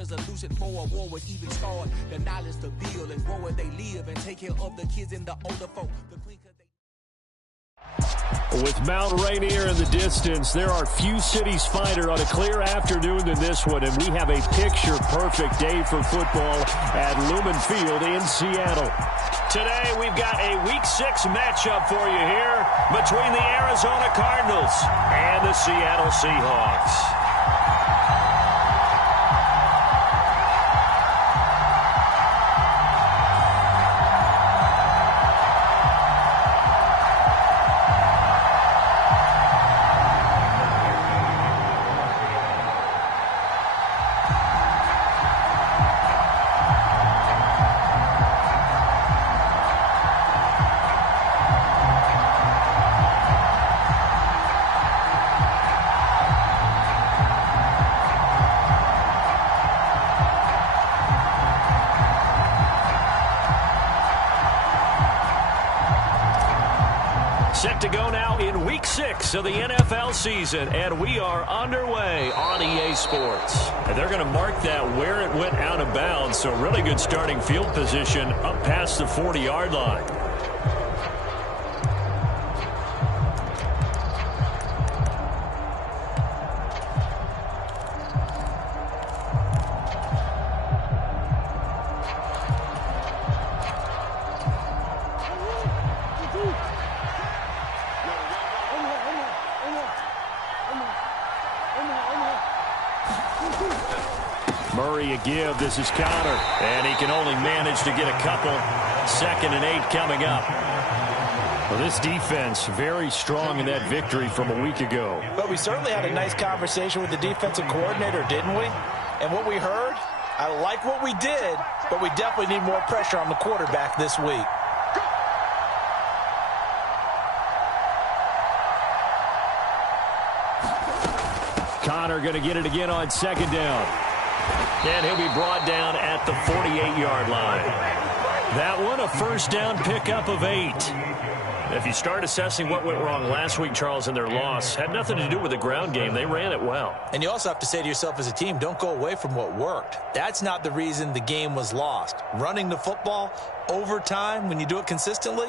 resolution for a war was even start. The knowledge to build and grow where they live and take care of the kids and the older folk. With Mount Rainier in the distance, there are few cities finer on a clear afternoon than this one, and we have a picture-perfect day for football at Lumen Field in Seattle. Today, we've got a Week 6 matchup for you here between the Arizona Cardinals and the Seattle Seahawks. Set to go now in Week 6 of the NFL season, and we are underway on EA Sports. And they're going to mark that where it went out of bounds, so really good starting field position up past the 40-yard line. Murray a give. This is Connor. And he can only manage to get a couple. 2nd and 8 coming up. Well, this defense very strong in that victory from a week ago. But we certainly had a nice conversation with the defensive coordinator, didn't we? And what we heard, I like what we did, but we definitely need more pressure on the quarterback this week. Connor going to get it again on 2nd down. And he'll be brought down at the 48-yard line. That one, a first down pickup of 8. If you start assessing what went wrong last week, Charles, in their loss, had nothing to do with the ground game. They ran it well. And you also have to say to yourself as a team, don't go away from what worked. That's not the reason the game was lost. Running the football over time, when you do it consistently,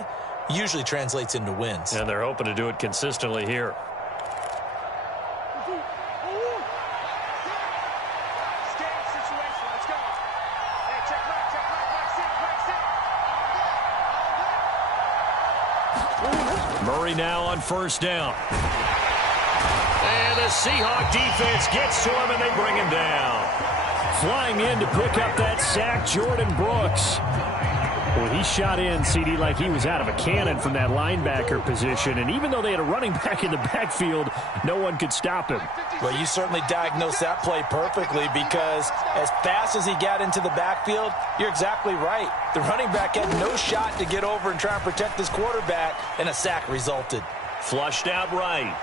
usually translates into wins. And they're hoping to do it consistently here. Murray now on first down. And the Seahawk defense gets to him, and they bring him down. Flying in to pick up that sack, Jordan Brooks. Well, he shot in, CD, like he was out of a cannon from that linebacker position. And even though they had a running back in the backfield, no one could stop him. Well, you certainly diagnosed that play perfectly, because as fast as he got into the backfield, you're exactly right. The running back had no shot to get over and try and protect his quarterback, and a sack resulted. Flushed out right.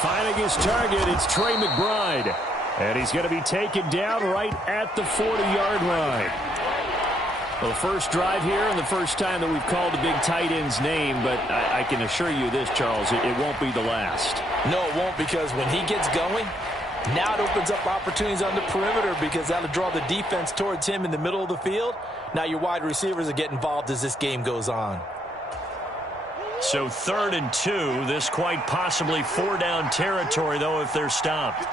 Finding his target, it's Trey McBride. And he's going to be taken down right at the 40-yard line. Well, the first drive here and the first time that we've called the big tight end's name, but I can assure you this, Charles, it won't be the last. No, it won't, because when he gets going, now it opens up opportunities on the perimeter, because that'll draw the defense towards him in the middle of the field. Now your wide receivers will get involved as this game goes on. So 3rd and 2, this quite possibly 4-down territory, though, if they're stopped.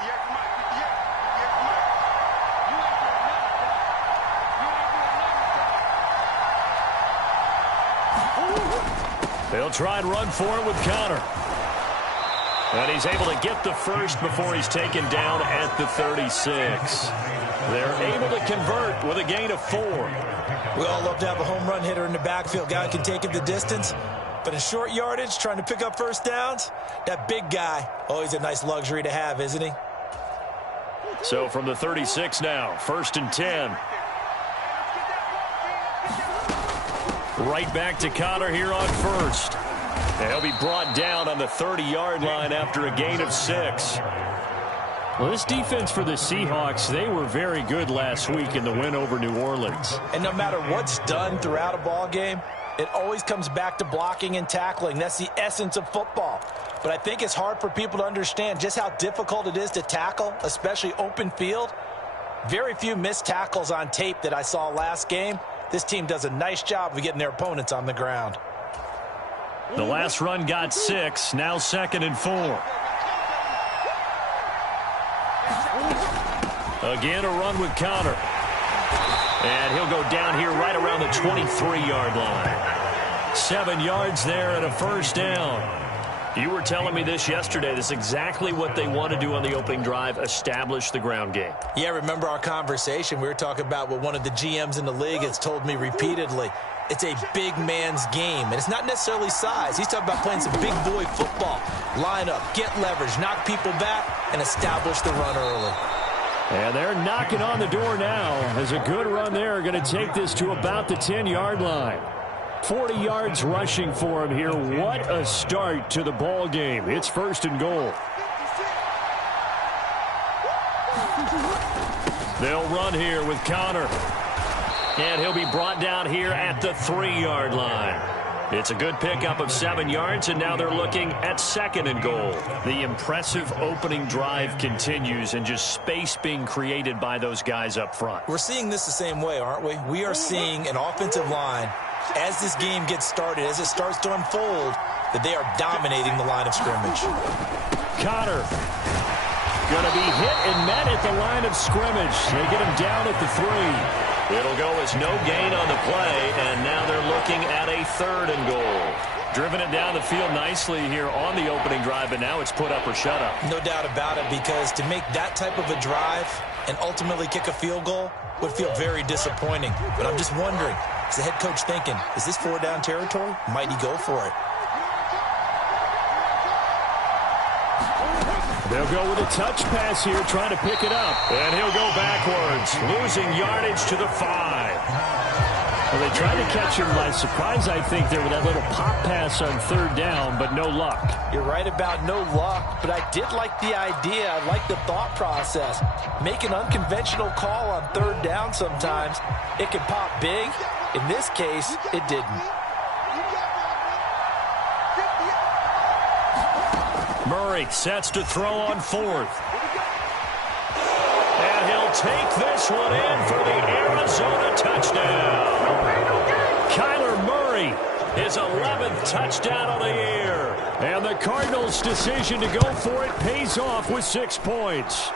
They'll try and run for it with Connor. And he's able to get the first before he's taken down at the 36. They're able to convert with a gain of 4. We all love to have a home run hitter in the backfield. Guy can take it the distance. But in short yardage, trying to pick up first downs, that big guy, always a nice luxury to have, isn't he? So from the 36 now, 1st and 10. Right back to Connor here on first. And he'll be brought down on the 30-yard line after a gain of 6. Well, this defense for the Seahawks, they were very good last week in the win over New Orleans. And no matter what's done throughout a ball game, It always comes back to blocking and tackling. That's the essence of football. But I think it's hard for people to understand just how difficult it is to tackle, especially open field. Very few missed tackles on tape that I saw last game. This team does a nice job of getting their opponents on the ground. The last run got 6, now 2nd and 4. Again, a run with Connor. And he'll go down here right around the 23-yard line. 7 yards there and a first down. You were telling me this yesterday. This is exactly what they want to do on the opening drive, establish the ground game. Yeah, remember our conversation? We were talking about what one of the GMs in the league has told me repeatedly. It's a big man's game, and it's not necessarily size. He's talking about playing some big boy football. Line up, get leverage, knock people back, and establish the run early. And they're knocking on the door now as a good run there. Going to take this to about the 10-yard line. 40 yards rushing for him here. What a start to the ball game. It's 1st and goal. They'll run here with Connor. And he'll be brought down here at the 3-yard line. It's a good pickup of 7 yards, and now they're looking at 2nd and goal. The impressive opening drive continues, and just space being created by those guys up front. We're seeing this the same way, aren't we? We are seeing an offensive line, as this game gets started, as it starts to unfold, that they are dominating the line of scrimmage. Connor going to be hit and met at the line of scrimmage. They get him down at the 3. It'll go as no gain on the play, and now they're looking at a 3rd and goal. Driven it down the field nicely here on the opening drive, but now it's put up or shut up. No doubt about it, because to make that type of a drive and ultimately kick a field goal would feel very disappointing. But I'm just wondering, is the head coach thinking, is this 4-down territory? Might he go for it? They'll go with a touch pass here, trying to pick it up. And he'll go backwards, losing yardage to the 5. Well, they tried to catch him by surprise, I think, there with that little pop pass on 3rd down, but no luck. You're right about no luck, but I did like the idea. I like the thought process. Make an unconventional call on 3rd down sometimes. It can pop big. In this case, it didn't. Murray sets to throw on 4th. And he'll take this one in for the Arizona touchdown. Kyler Murray, his 11th touchdown of the year. And the Cardinals' decision to go for it pays off with 6 points.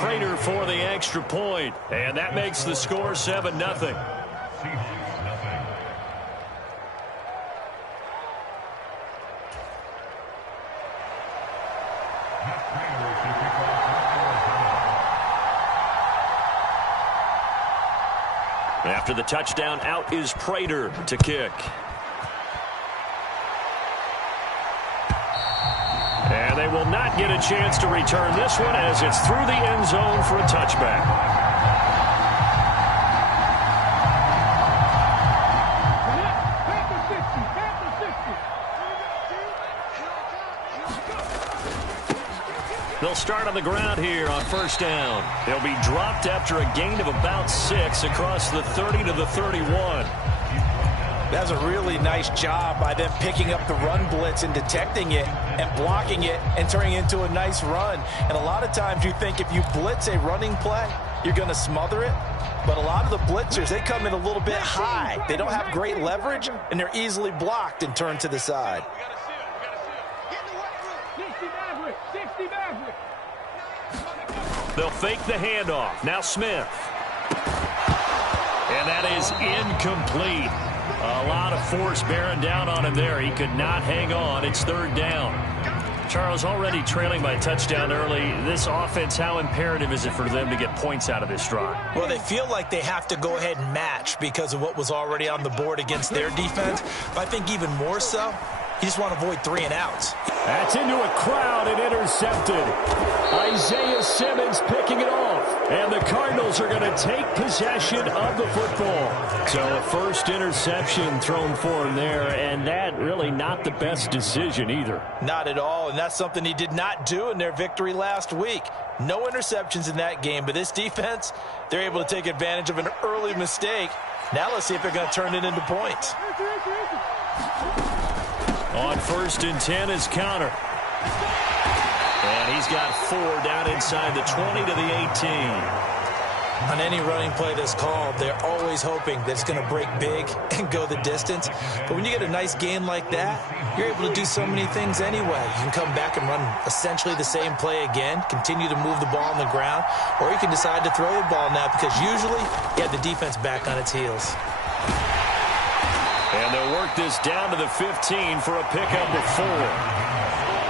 Prater for the extra point. And that makes the score 7-0. After the touchdown, out is Prater to kick. And they will not get a chance to return this one as it's through the end zone for a touchback. They'll start on the ground here on 1st down. They'll be dropped after a gain of about 6 across the 30 to the 31. That's a really nice job by them picking up the run blitz and detecting it and blocking it and turning it into a nice run. And a lot of times you think if you blitz a running play, you're going to smother it. But a lot of the blitzers, they come in a little bit high. They don't have great leverage, and they're easily blocked and turned to the side. They'll fake the handoff. Now Smith. And that is incomplete. A lot of force bearing down on him there. He could not hang on. It's 3rd down. Charles, already trailing by a touchdown early. This offense, how imperative is it for them to get points out of this drive? Well, they feel like they have to go ahead and match because of what was already on the board against their defense. But I think even more so, you just want to avoid 3 and outs. That's into a crowd and intercepted. Isaiah Simmons picking it off. And the Cardinals are going to take possession of the football. So a first interception thrown for him there, and that really not the best decision either. Not at all, and that's something he did not do in their victory last week. No interceptions in that game, but this defense, they're able to take advantage of an early mistake. Now let's see if they're going to turn it into points. On 1st and 10 is Counter. And he's got 4 down inside the 20 to the 18. On any running play that's called, they're always hoping that it's going to break big and go the distance. But when you get a nice game like that, you're able to do so many things anyway. You can come back and run essentially the same play again, continue to move the ball on the ground, or you can decide to throw the ball now because usually you have the defense back on its heels. And they'll work this down to the 15 for a pickup of 4.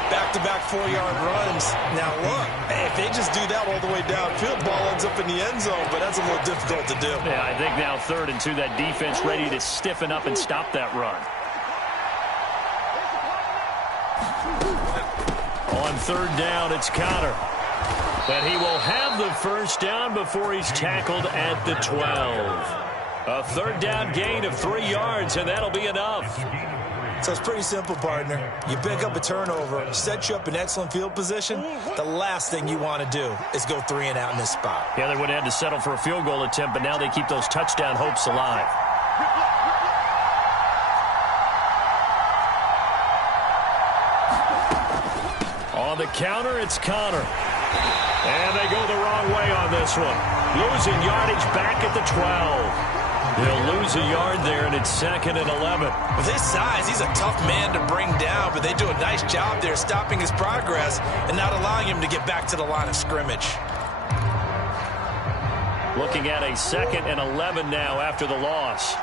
Back-to-back 4-yard runs. Now look, if they just do that all the way downfield, ball ends up in the end zone, but that's a little difficult to do. Yeah, I think now 3rd and 2, that defense ready to stiffen up and stop that run. On 3rd down, it's Counter. But he will have the first down before he's tackled at the 12. A 3rd down gain of 3 yards, and that'll be enough. So it's pretty simple, partner. You pick up a turnover, set you up in excellent field position. The last thing you want to do is go 3 and out in this spot. Yeah, they would have had to settle for a field goal attempt, but now they keep those touchdown hopes alive. On the counter, it's Connor. And they go the wrong way on this one. Losing yardage back at the 12. They'll lose a yard there, and it's 2nd and 11. With his size, he's a tough man to bring down, but they do a nice job there stopping his progress and not allowing him to get back to the line of scrimmage. Looking at a 2nd and 11 now after the loss.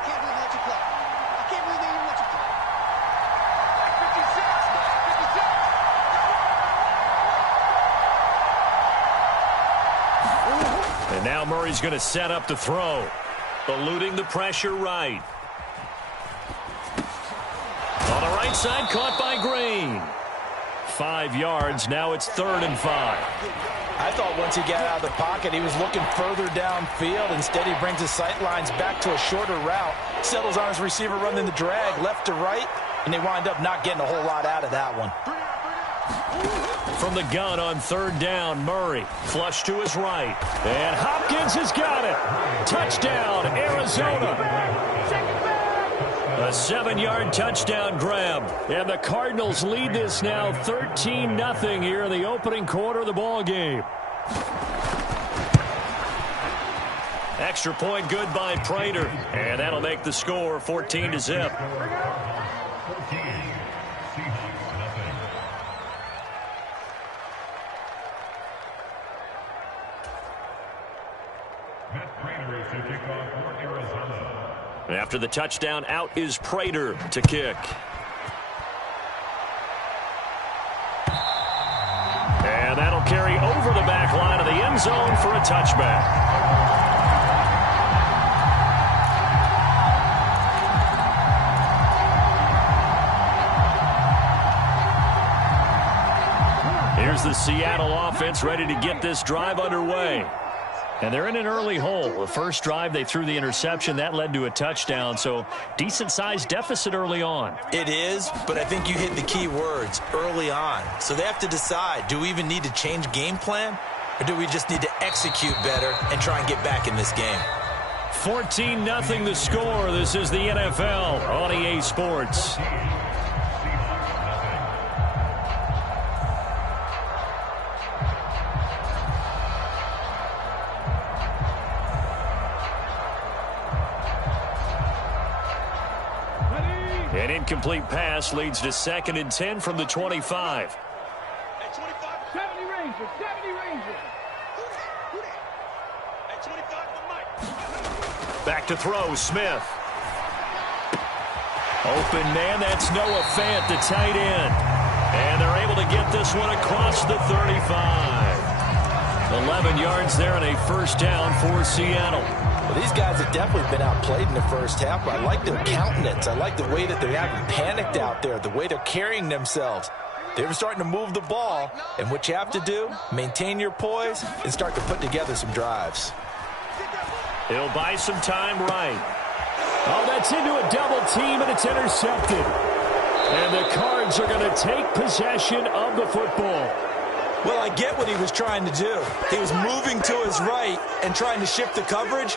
And now Murray's going to set up the throw. Eluding the pressure right. On the right side, caught by Green. 5 yards, now it's 3rd and 5. I thought once he got out of the pocket, he was looking further downfield. Instead, he brings his sight lines back to a shorter route, settles on his receiver running the drag left to right, and they wind up not getting a whole lot out of that one. From the gun on 3rd down, Murray. Flush to his right. And Hopkins has got it. Touchdown, Arizona. A 7-yard touchdown grab. And the Cardinals lead this now 13-0 here in the opening quarter of the ball game. Extra point good by Prater. And that'll make the score 14-0. After the touchdown, out is Prater to kick. And that'll carry over the back line of the end zone for a touchback. Here's the Seattle offense ready to get this drive underway. And they're in an early hole. The first drive, they threw the interception. That led to a touchdown, so decent-sized deficit early on. It is, but I think you hit the key words, early on. So they have to decide, do we even need to change game plan, or do we just need to execute better and try and get back in this game? 14-0 the score. This is the NFL on EA Sports. An incomplete pass leads to 2nd and 10 from the 25. 70 Rangers, 70 Rangers. Back to throw, Smith. Open man, that's Noah Fant, the tight end. And they're able to get this one across the 35. 11 yards there and a first down for Seattle. Well, these guys have definitely been outplayed in the first half, but I like their countenance. I like the way that they haven't panicked out there, the way they're carrying themselves. They were starting to move the ball, and what you have to do, maintain your poise and start to put together some drives. He'll buy some time right. Oh, that's into a double team, and it's intercepted. And the Cards are going to take possession of the football. Well, I get what he was trying to do. He was moving to his right and trying to shift the coverage,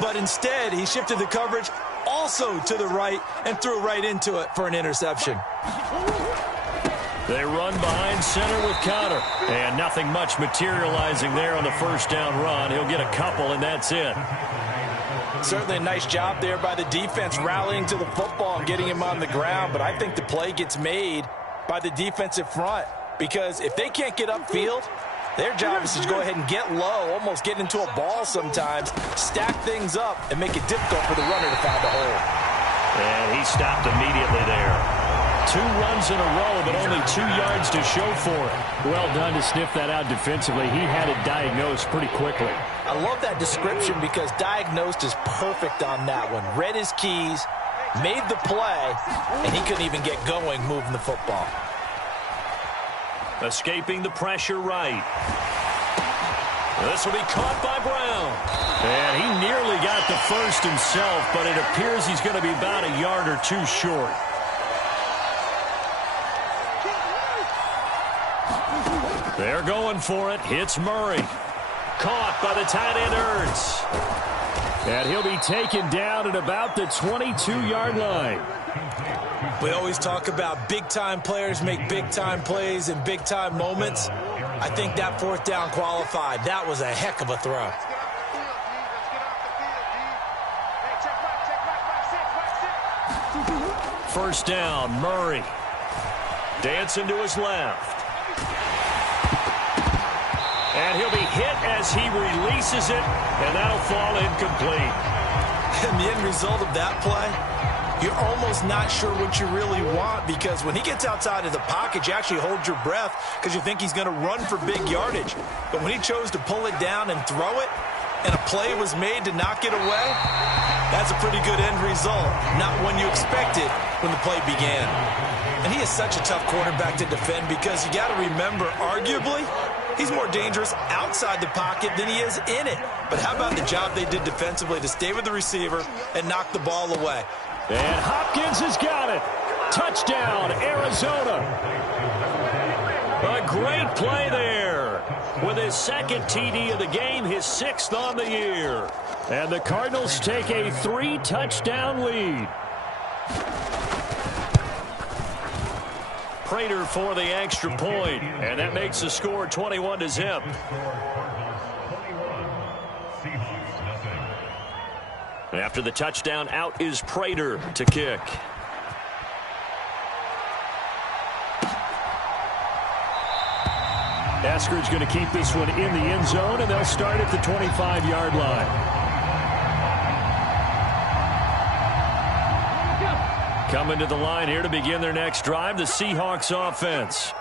but instead he shifted the coverage also to the right and threw right into it for an interception. They run behind center with Conner. And nothing much materializing there on the first down run. He'll get a couple, and that's it. Certainly a nice job there by the defense rallying to the football and getting him on the ground, but I think the play gets made by the defensive front because if they can't get upfield, their job is to go ahead and get low, almost get into a ball sometimes, stack things up, and make it difficult for the runner to find a hole. And he stopped immediately there. 2 runs in a row, but only 2 yards to show for it. Well done to sniff that out defensively. He had it diagnosed pretty quickly. I love that description because diagnosed is perfect on that one. Read his keys, made the play, and he couldn't even get going moving the football. Escaping the pressure right. This will be caught by Brown. And he nearly got the first himself, but it appears he's going to be about a yard or 2 short. They're going for it. Hits Murray. Caught by the tight end Ertz. And he'll be taken down at about the 22-yard line. We always talk about big-time players make big-time plays in big-time moments. I think that 4th down qualified. That was a heck of a throw. First down, Murray. Dancing to his left. And he'll be hit as he releases it, and that'll fall incomplete. And the end result of that play, you're almost not sure what you really want because when he gets outside of the pocket, you actually hold your breath because you think he's going to run for big yardage. But when he chose to pull it down and throw it, and a play was made to knock it away, that's a pretty good end result. Not one you expected when the play began. And he is such a tough quarterback to defend because you got to remember, arguably, he's more dangerous outside the pocket than he is in it. But how about the job they did defensively to stay with the receiver and knock the ball away? And Hopkins has got it. Touchdown, Arizona. A great play there. With his 2nd TD of the game, his 6th on the year. And the Cardinals take a 3-touchdown lead. Prater for the extra point, and that makes the score 21-0. After the touchdown, out is Prater to kick. Eskridge going to keep this one in the end zone, and they'll start at the 25-yard line. Coming to the line here to begin their next drive, the Seahawks offense.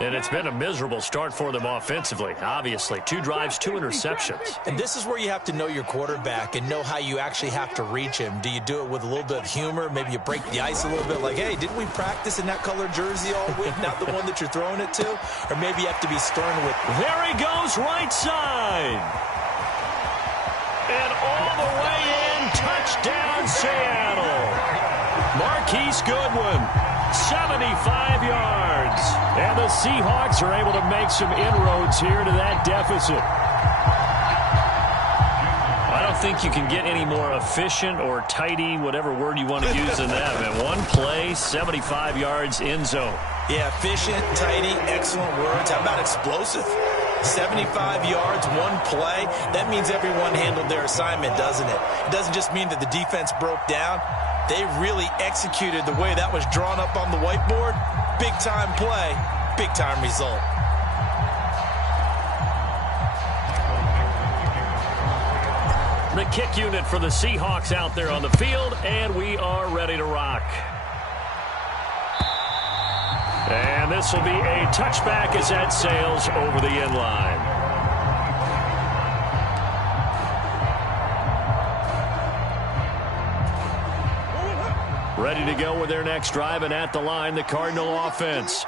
And it's been a miserable start for them offensively, obviously. 2 drives, 2 interceptions. And this is where you have to know your quarterback and know how you actually have to reach him. Do you do it with a little bit of humor? Maybe you break the ice a little bit like, hey, didn't we practice in that colored jersey all week? Not the one that you're throwing it to? Or maybe you have to be stern with it. There he goes, right side. And all the way in, touchdown Seattle. Marquise Goodwin, 75 yards. And the Seahawks are able to make some inroads here to that deficit. I don't think you can get any more efficient or tidy, whatever word you want to use in that. Man, 1 play, 75 yards, end zone. Yeah, efficient, tidy, excellent words. How about explosive? 75 yards, 1 play. That means everyone handled their assignment, doesn't it? It doesn't just mean that the defense broke down. They really executed the way that was drawn up on the whiteboard. Big-time play, big-time result. The kick unit for the Seahawks out there on the field, and we are ready to rock. And this will be a touchback as that sails over the end line. Ready to go with their next drive, and at the line, the Cardinal offense.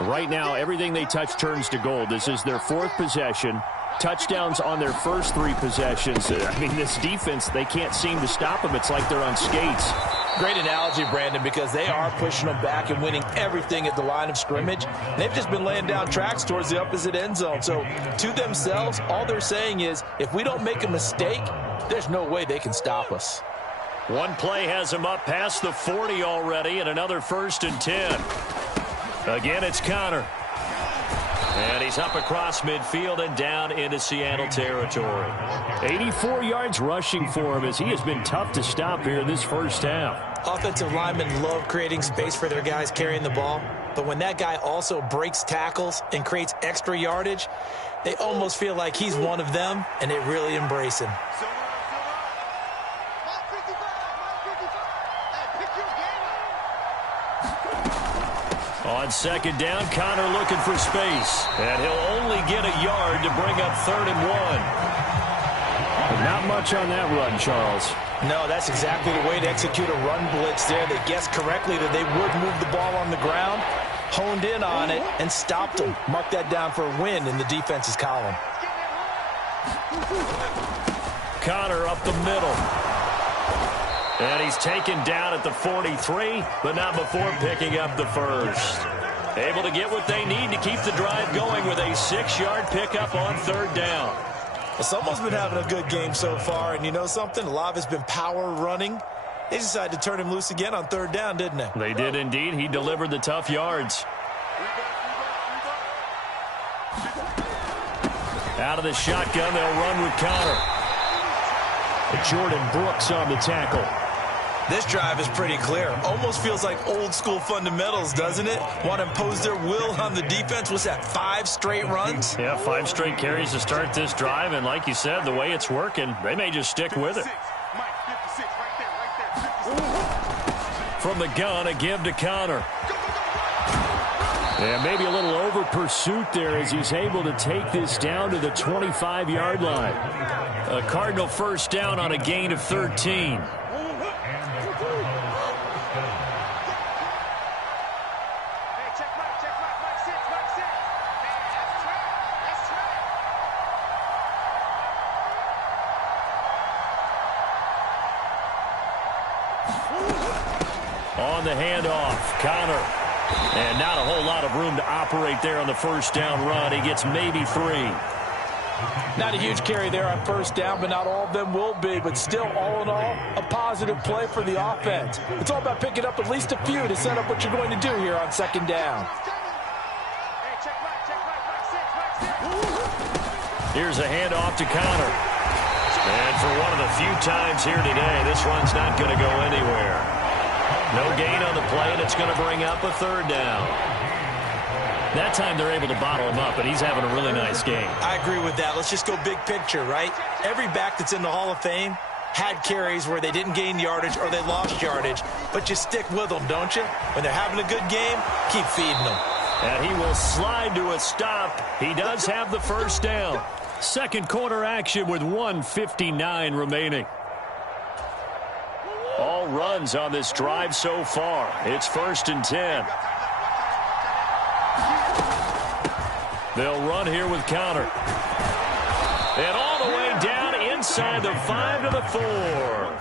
Right now, everything they touch turns to gold. This is their 4th possession. Touchdowns on their first 3 possessions. I mean, this defense, they can't seem to stop them. It's like they're on skates. Great analogy, Brandon, because they are pushing them back and winning everything at the line of scrimmage. They've just been laying down tracks towards the opposite end zone. So to themselves, all they're saying is, if we don't make a mistake, there's no way they can stop us. One play has him up past the 40 already, and another 1st and 10. Again, it's Connor. And he's up across midfield and down into Seattle territory. 84 yards rushing for him as he has been tough to stop here this first half. Offensive linemen love creating space for their guys carrying the ball. But when that guy also breaks tackles and creates extra yardage, they almost feel like he's one of them, and they really embrace him. On 2nd down, Connor looking for space. And he'll only get a yard to bring up 3rd and 1. But not much on that run, Charles. No, that's exactly the way to execute a run blitz there. They guessed correctly that they would move the ball on the ground, honed in on it, and stopped them. Mark that down for a win in the defense's column. Connor up the middle. And he's taken down at the 43, but not before picking up the 1st. Able to get what they need to keep the drive going with a 6-yard pickup on 3rd down. Well, someone's been having a good game so far, and you know something? A lot of it's been power running. They decided to turn him loose again on 3rd down, didn't they? They did indeed. He delivered the tough yards. Out of the shotgun, they'll run with Connor. Jordan Brooks on the tackle. This drive is pretty clear. Almost feels like old school fundamentals, doesn't it? Want to impose their will on the defense. What's that, 5 straight runs? Yeah, 5 straight carries to start this drive. And like you said, the way it's working, they may just stick with it. From the gun, a give to Connor. And maybe a little over pursuit there as he's able to take this down to the 25-yard line. A Cardinal 1st down on a gain of 13. On the handoff, Connor. And not a whole lot of room to operate there on the 1st down run. He gets maybe 3. Not a huge carry there on 1st down, but not all of them will be. But still, all in all, a positive play for the offense. It's all about picking up at least a few to set up what you're going to do here on 2nd down. Here's a handoff to Connor. And for one of the few times here today, this run's not going to go anywhere. No gain on the play, and it's going to bring up a 3rd down. That time they're able to bottle him up, and he's having a really nice game. I agree with that. Let's just go big picture, right? Every back that's in the Hall of Fame had carries where they didn't gain yardage or they lost yardage, but you stick with them, don't you? When they're having a good game, keep feeding them. And he will slide to a stop. He does have the 1st down. 2nd quarter action with 1:59 remaining. All runs on this drive so far. It's 1st and 10. They'll run here with Connor. And all the way down inside the 5 to the 4.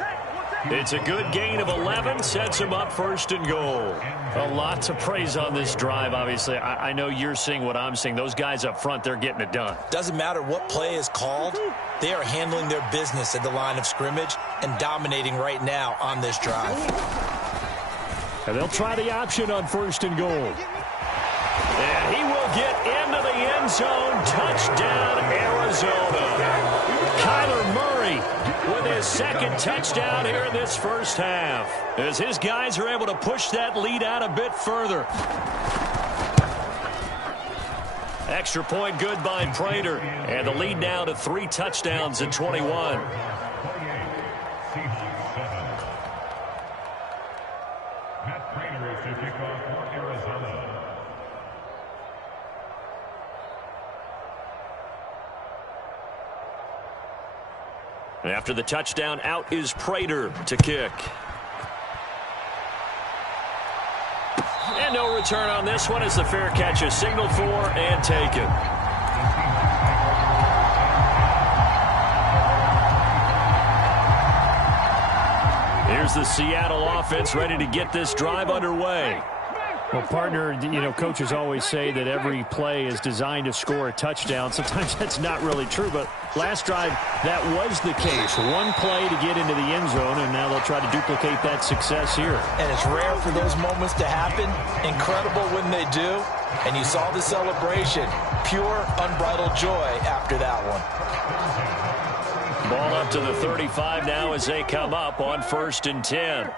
It's a good gain of 11. Sets him up 1st and goal. A lot to praise on this drive, obviously. I know you're seeing what I'm seeing. Those guys up front, they're getting it done. Doesn't matter what play is called. They are handling their business at the line of scrimmage and dominating right now on this drive. And they'll try the option on 1st and goal. And he will get into the end zone. Touchdown, Arizona. Kyler Murray with his 2nd touchdown here in this first half, as his guys are able to push that lead out a bit further. Extra point good by Prater, and the lead now to 3 touchdowns at 21. After the touchdown, out is Prater to kick. And And no return on this one as the fair catch is signaled for and taken. Here's the Seattle offense ready to get this drive underway. Well, partner, coaches always say that every play is designed to score a touchdown. Sometimes that's not really true, but last drive, that was the case. One play to get into the end zone, and now they'll try to duplicate that success here. And it's rare for those moments to happen. Incredible when they do. And you saw the celebration. Pure, unbridled joy after that one. Ball up to the 35 now as they come up on 1st and 10.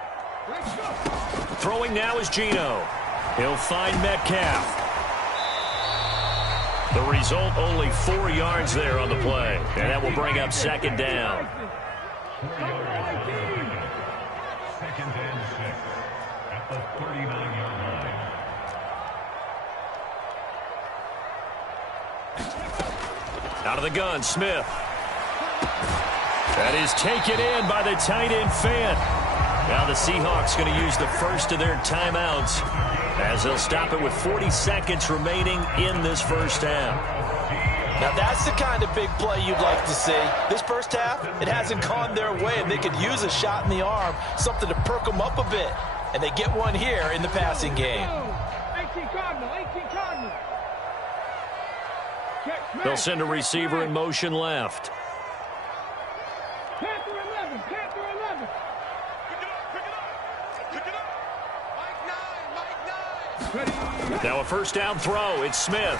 Throwing now is Geno. He'll find Metcalf. The result, only 4 yards there on the play. And that will bring up 2nd down. 2nd and 6 at the 39-yard line. Out of the gun, Smith. That is taken in by the tight end Fant. Now the Seahawks going to use the first of their timeouts as they'll stop it with 40 seconds remaining in this first half. Now that's the kind of big play you'd like to see. This first half, it hasn't gone their way, and they could use a shot in the arm, something to perk them up a bit. And they get one here in the passing game. 18 Cardinal. They'll send a receiver in motion left. Panther 11. Now a first down throw. It's Smith.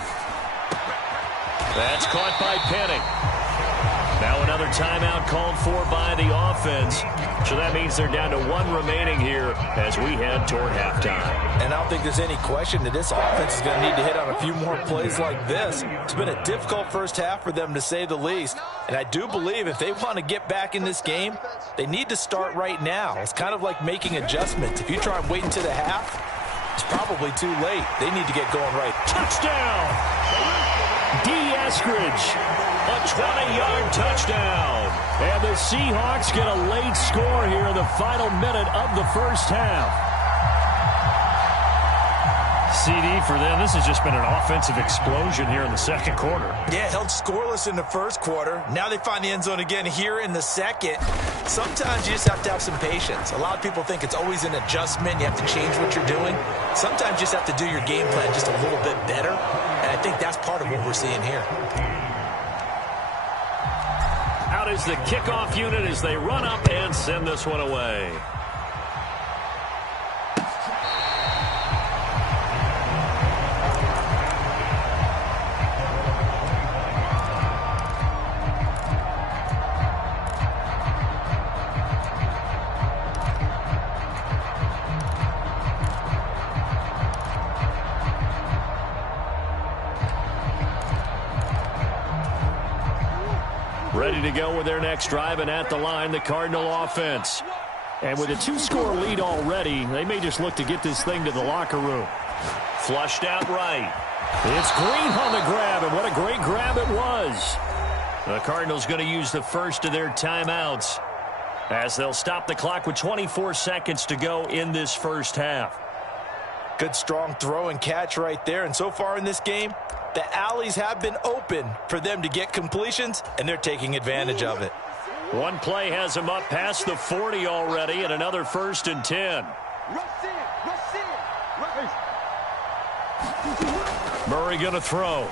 That's caught by Penning. Now another timeout called for by the offense. So that means they're down to 1 remaining here as we head toward halftime. And I don't think there's any question that this offense is going to need to hit on a few more plays like this. It's been a difficult first half for them, to say the least. And I do believe if they want to get back in this game, they need to start right now. It's kind of like making adjustments. If you try and wait until the half, it's probably too late. They need to get going right. Touchdown! D. Eskridge, a 20-yard touchdown. And the Seahawks get a late score here in the final minute of the first half. CD for them, this has just been an offensive explosion here in the second quarter. Yeah, held scoreless in the first quarter. Now they find the end zone again here in the second. Sometimes you just have to have some patience. A lot of people think it's always an adjustment. You have to change what you're doing. Sometimes you just have to do your game plan just a little bit better. And I think that's part of what we're seeing here. Out is the kickoff unit as they run up and send this one away. Ready to go with their next drive, and at the line, the Cardinal offense. And with a 2-score lead already, they may just look to get this thing to the locker room. Flushed out right. It's Green on the grab, and what a great grab it was. The Cardinals going to use the first of their timeouts as they'll stop the clock with 24 seconds to go in this first half. Good strong throw and catch right there. And so far in this game, the alleys have been open for them to get completions, and they're taking advantage of it. One play has them up past the 40 already, and another 1st and 10. Murray going to throw.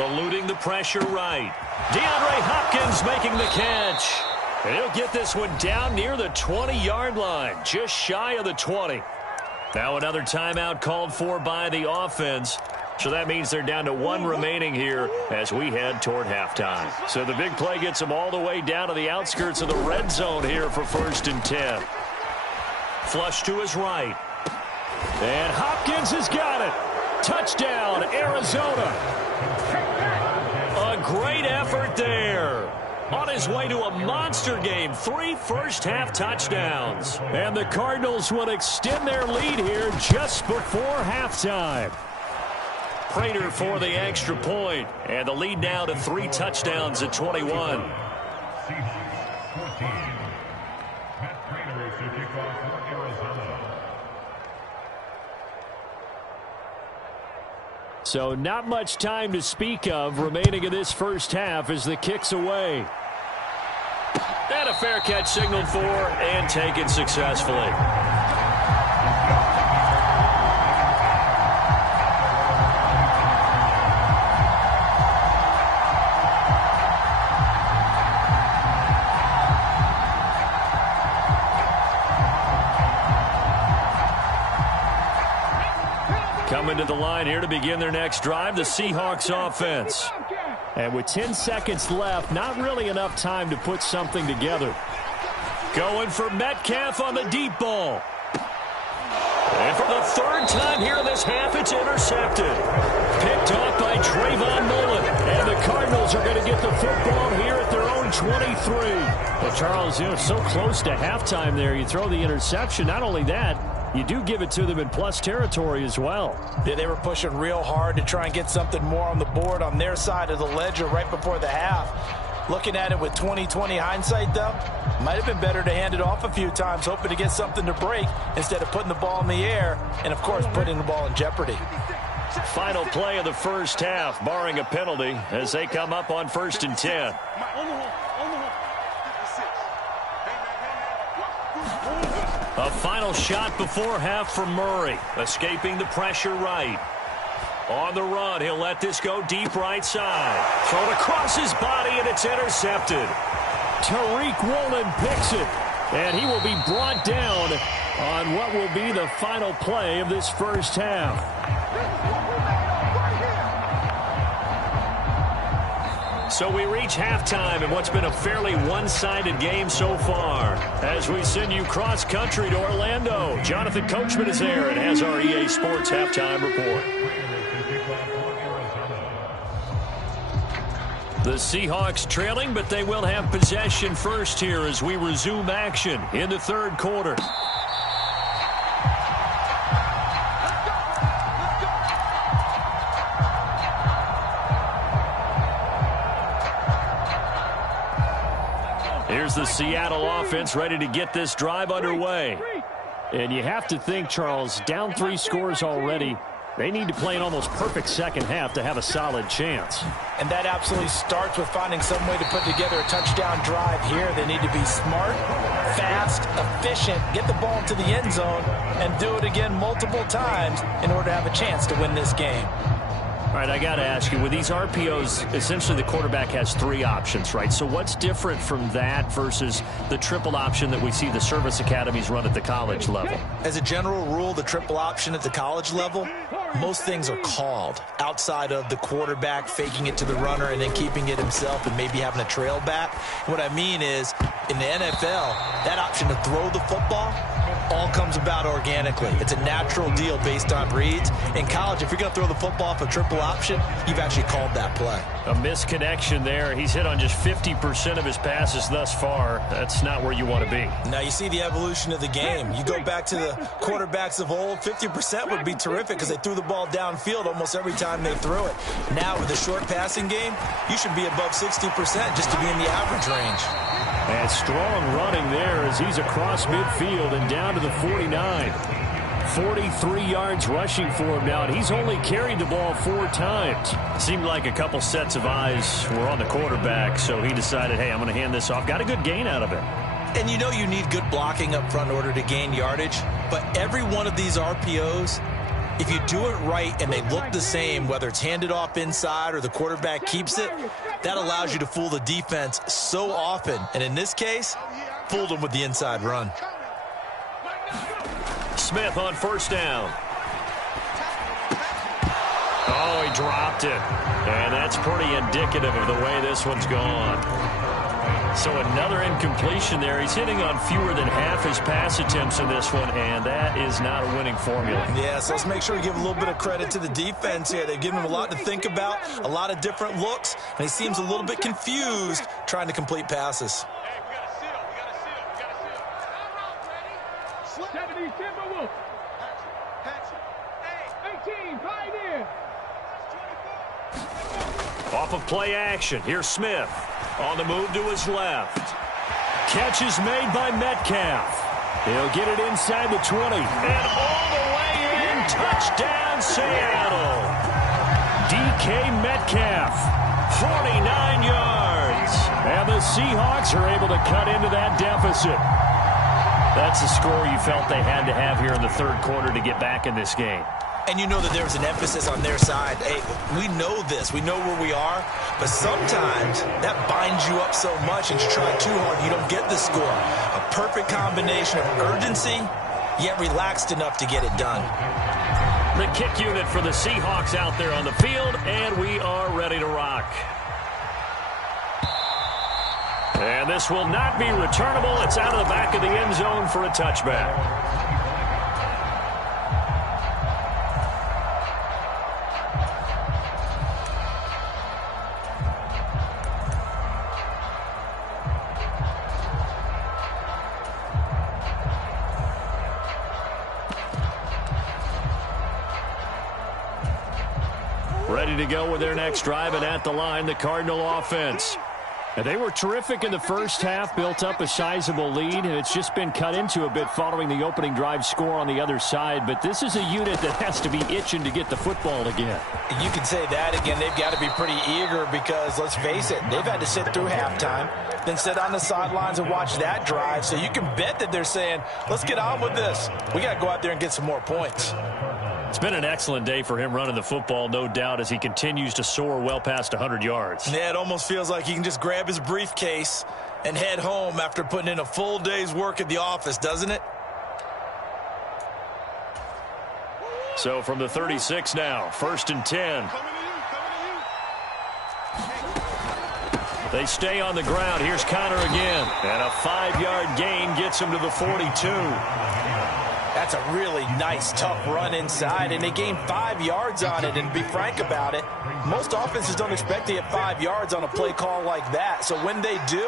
Eluding the pressure right. DeAndre Hopkins making the catch. And he'll get this one down near the 20-yard line, just shy of the 20. Now another timeout called for by the offense. So that means they're down to 1 remaining here as we head toward halftime. So the big play gets them all the way down to the outskirts of the red zone here for 1st and 10. Flush to his right. And Hopkins has got it. Touchdown, Arizona. A great effort there. On his way to a monster game, 3 first-half touchdowns. And the Cardinals will extend their lead here just before halftime. Prater for the extra point, and the lead now to 3 touchdowns at 21. Seahawks 14. Matt Prater to kick off for Arizona. So not much time to speak of remaining in this first half as the kick's away. And a fair catch signaled for and taken successfully. Coming to the line here to begin their next drive, the Seahawks offense. And with 10 seconds left, not really enough time to put something together. Going for Metcalf on the deep ball. And for the third time here in this half, it's intercepted. Picked off by Trayvon Mullen. And the Cardinals are going to get the football here at their own 23. Well, Charles, so close to halftime there. You throw the interception. Not only that, you do give it to them in plus territory as well. Yeah, they were pushing real hard to try and get something more on the board on their side of the ledger right before the half. Looking at it with 20/20 hindsight, though, might have been better to hand it off a few times, hoping to get something to break instead of putting the ball in the air and, of course, putting the ball in jeopardy. Final play of the first half, barring a penalty, as they come up on 1st and 10. A final shot before half from Murray, escaping the pressure right. On the run, he'll let this go deep right side. Thrown across his body, and it's intercepted. Tariq Woolen picks it, and he will be brought down on what will be the final play of this first half. So we reach halftime in what's been a fairly one-sided game so far. As we send you cross-country to Orlando, Jonathan Coachman is there and has our EA Sports halftime report. The Seahawks trailing, but they will have possession first here as we resume action in the third quarter. Here's the Seattle offense ready to get this drive underway. And you have to think, Charles, down 3 scores already. They need to play an almost perfect second half to have a solid chance. And that absolutely starts with finding some way to put together a touchdown drive here. They need to be smart, fast, efficient, get the ball to the end zone, and do it again multiple times in order to have a chance to win this game. All right, I got to ask you, with these RPOs, essentially the quarterback has 3 options, right? So what's different from that versus the triple option that we see the service academies run at the college level? As a general rule, the triple option at the college level, most things are called outside of the quarterback faking it to the runner and then keeping it himself and maybe having a trail back. What I mean is, in the NFL, that option to throw the football all comes about organically. It's a natural deal based on reads. In college, if you're going to throw the football off a triple option, you've actually called that play. A misconnection there. He's hit on just 50% of his passes thus far. That's not where you want to be. Now, you see the evolution of the game. You go back to the quarterbacks of old, 50% would be terrific because they threw the ball downfield almost every time they threw it. Now, with a short passing game, you should be above 60% just to be in the average range. And strong running there as he's across midfield and down to the 49. 43 yards rushing for him now, and he's only carried the ball 4 times. Seemed like a couple sets of eyes were on the quarterback, so he decided, hey, I'm going to hand this off. Got a good gain out of it. And you know you need good blocking up front in order to gain yardage, but every one of these RPOs, if you do it right and they look the same, whether it's handed off inside or the quarterback keeps it, that allows you to fool the defense so often. And in this case, fooled them with the inside run. Smith on first down. Oh, he dropped it. And that's pretty indicative of the way this one's gone. So another incompletion there. He's hitting on fewer than half his pass attempts in this one, and that is not a winning formula. Yeah, so let's make sure we give a little bit of credit to the defense here. They've given him a lot to think about, a lot of different looks, and he seems a little bit confused trying to complete passes. 70 Timberwolves. 18 Pioneer. Off of play action. Here's Smith. On the move to his left. Catch is made by Metcalf. He'll get it inside the 20. And all the way in. Touchdown, Seattle. DK Metcalf, 49 yards. And the Seahawks are able to cut into that deficit. That's the score you felt they had to have here in the third quarter to get back in this game. And you know that there's an emphasis on their side. Hey, we know this. We know where we are. But sometimes that binds you up so much and you try too hard, you don't get the score. A perfect combination of urgency, yet relaxed enough to get it done. The kick unit for the Seahawks out there on the field, and we are ready to rock. And this will not be returnable. It's out of the back of the end zone for a touchback. Ready to go with their next drive, and at the line, the Cardinal offense. And they were terrific in the first half, built up a sizable lead, and it's just been cut into a bit following the opening drive score on the other side. But this is a unit that has to be itching to get the football again. You can say that again. They've got to be pretty eager because, let's face it, they've had to sit through halftime, then sit on the sidelines and watch that drive. So you can bet that they're saying, let's get on with this. We got to go out there and get some more points. It's been an excellent day for him running the football, no doubt, as he continues to soar well past 100 yards. Yeah, it almost feels like he can just grab his briefcase and head home after putting in a full day's work at the office, doesn't it? So from the 36 now, 1st and 10. They stay on the ground. Here's Connor again. And a 5-yard gain gets him to the 42. That's a really nice, tough run inside, and they gained 5 yards on it. And to be frank about it, most offenses don't expect to get 5 yards on a play call like that. So when they do,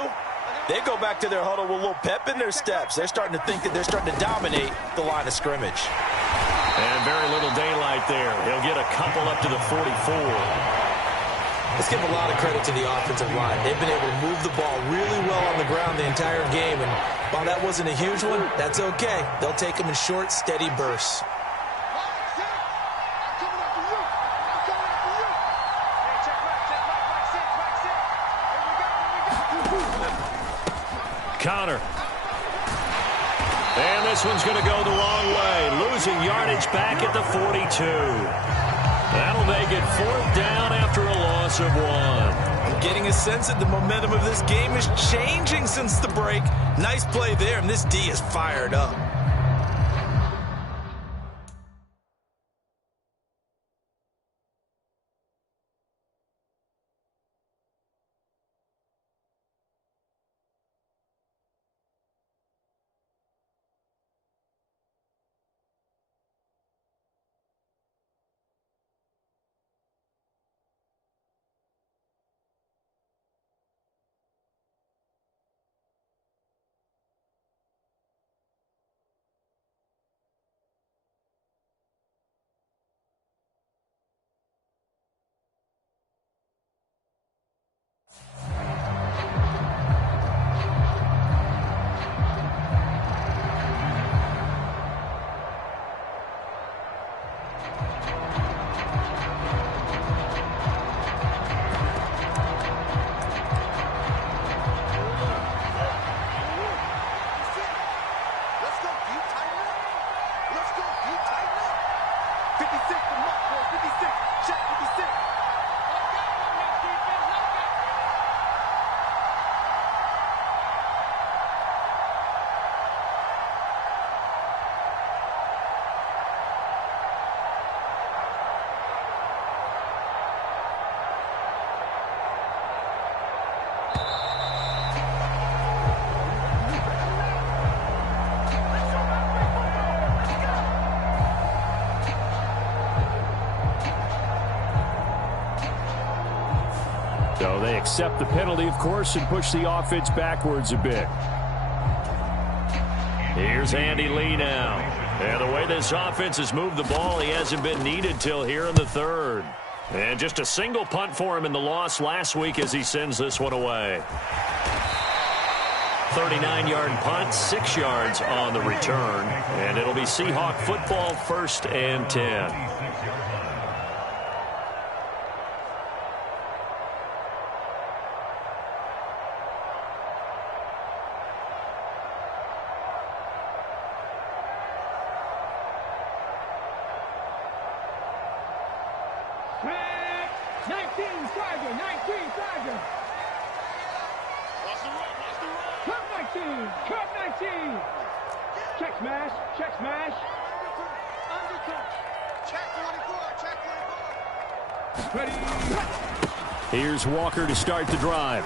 they go back to their huddle with a little pep in their steps. They're starting to think that they're starting to dominate the line of scrimmage. And very little daylight there. He'll get a couple up to the 44. Let's give a lot of credit to the offensive line. They've been able to move the ball really well on the ground the entire game. And while that wasn't a huge one, that's okay. They'll take them in short, steady bursts. Connor. And this one's going to go the wrong way. Losing yardage back at the 42. That'll make it 4th down after a loss of 1. I'm getting a sense that the momentum of this game is changing since the break. Nice play there, and this D is fired up. So they accept the penalty, of course, and push the offense backwards a bit. Here's Andy Lee now. And the way this offense has moved the ball, he hasn't been needed till here in the 3rd. And just a single punt for him in the loss last week as he sends this one away. 39-yard punt, 6 yards on the return. And it'll be Seahawk football, 1st and 10. Tiger, 19, Tiger. Cut 19, cut 19. Check smash, check smash. Undercut. Check 24, check 24. Ready. Here's Walker to start the drive.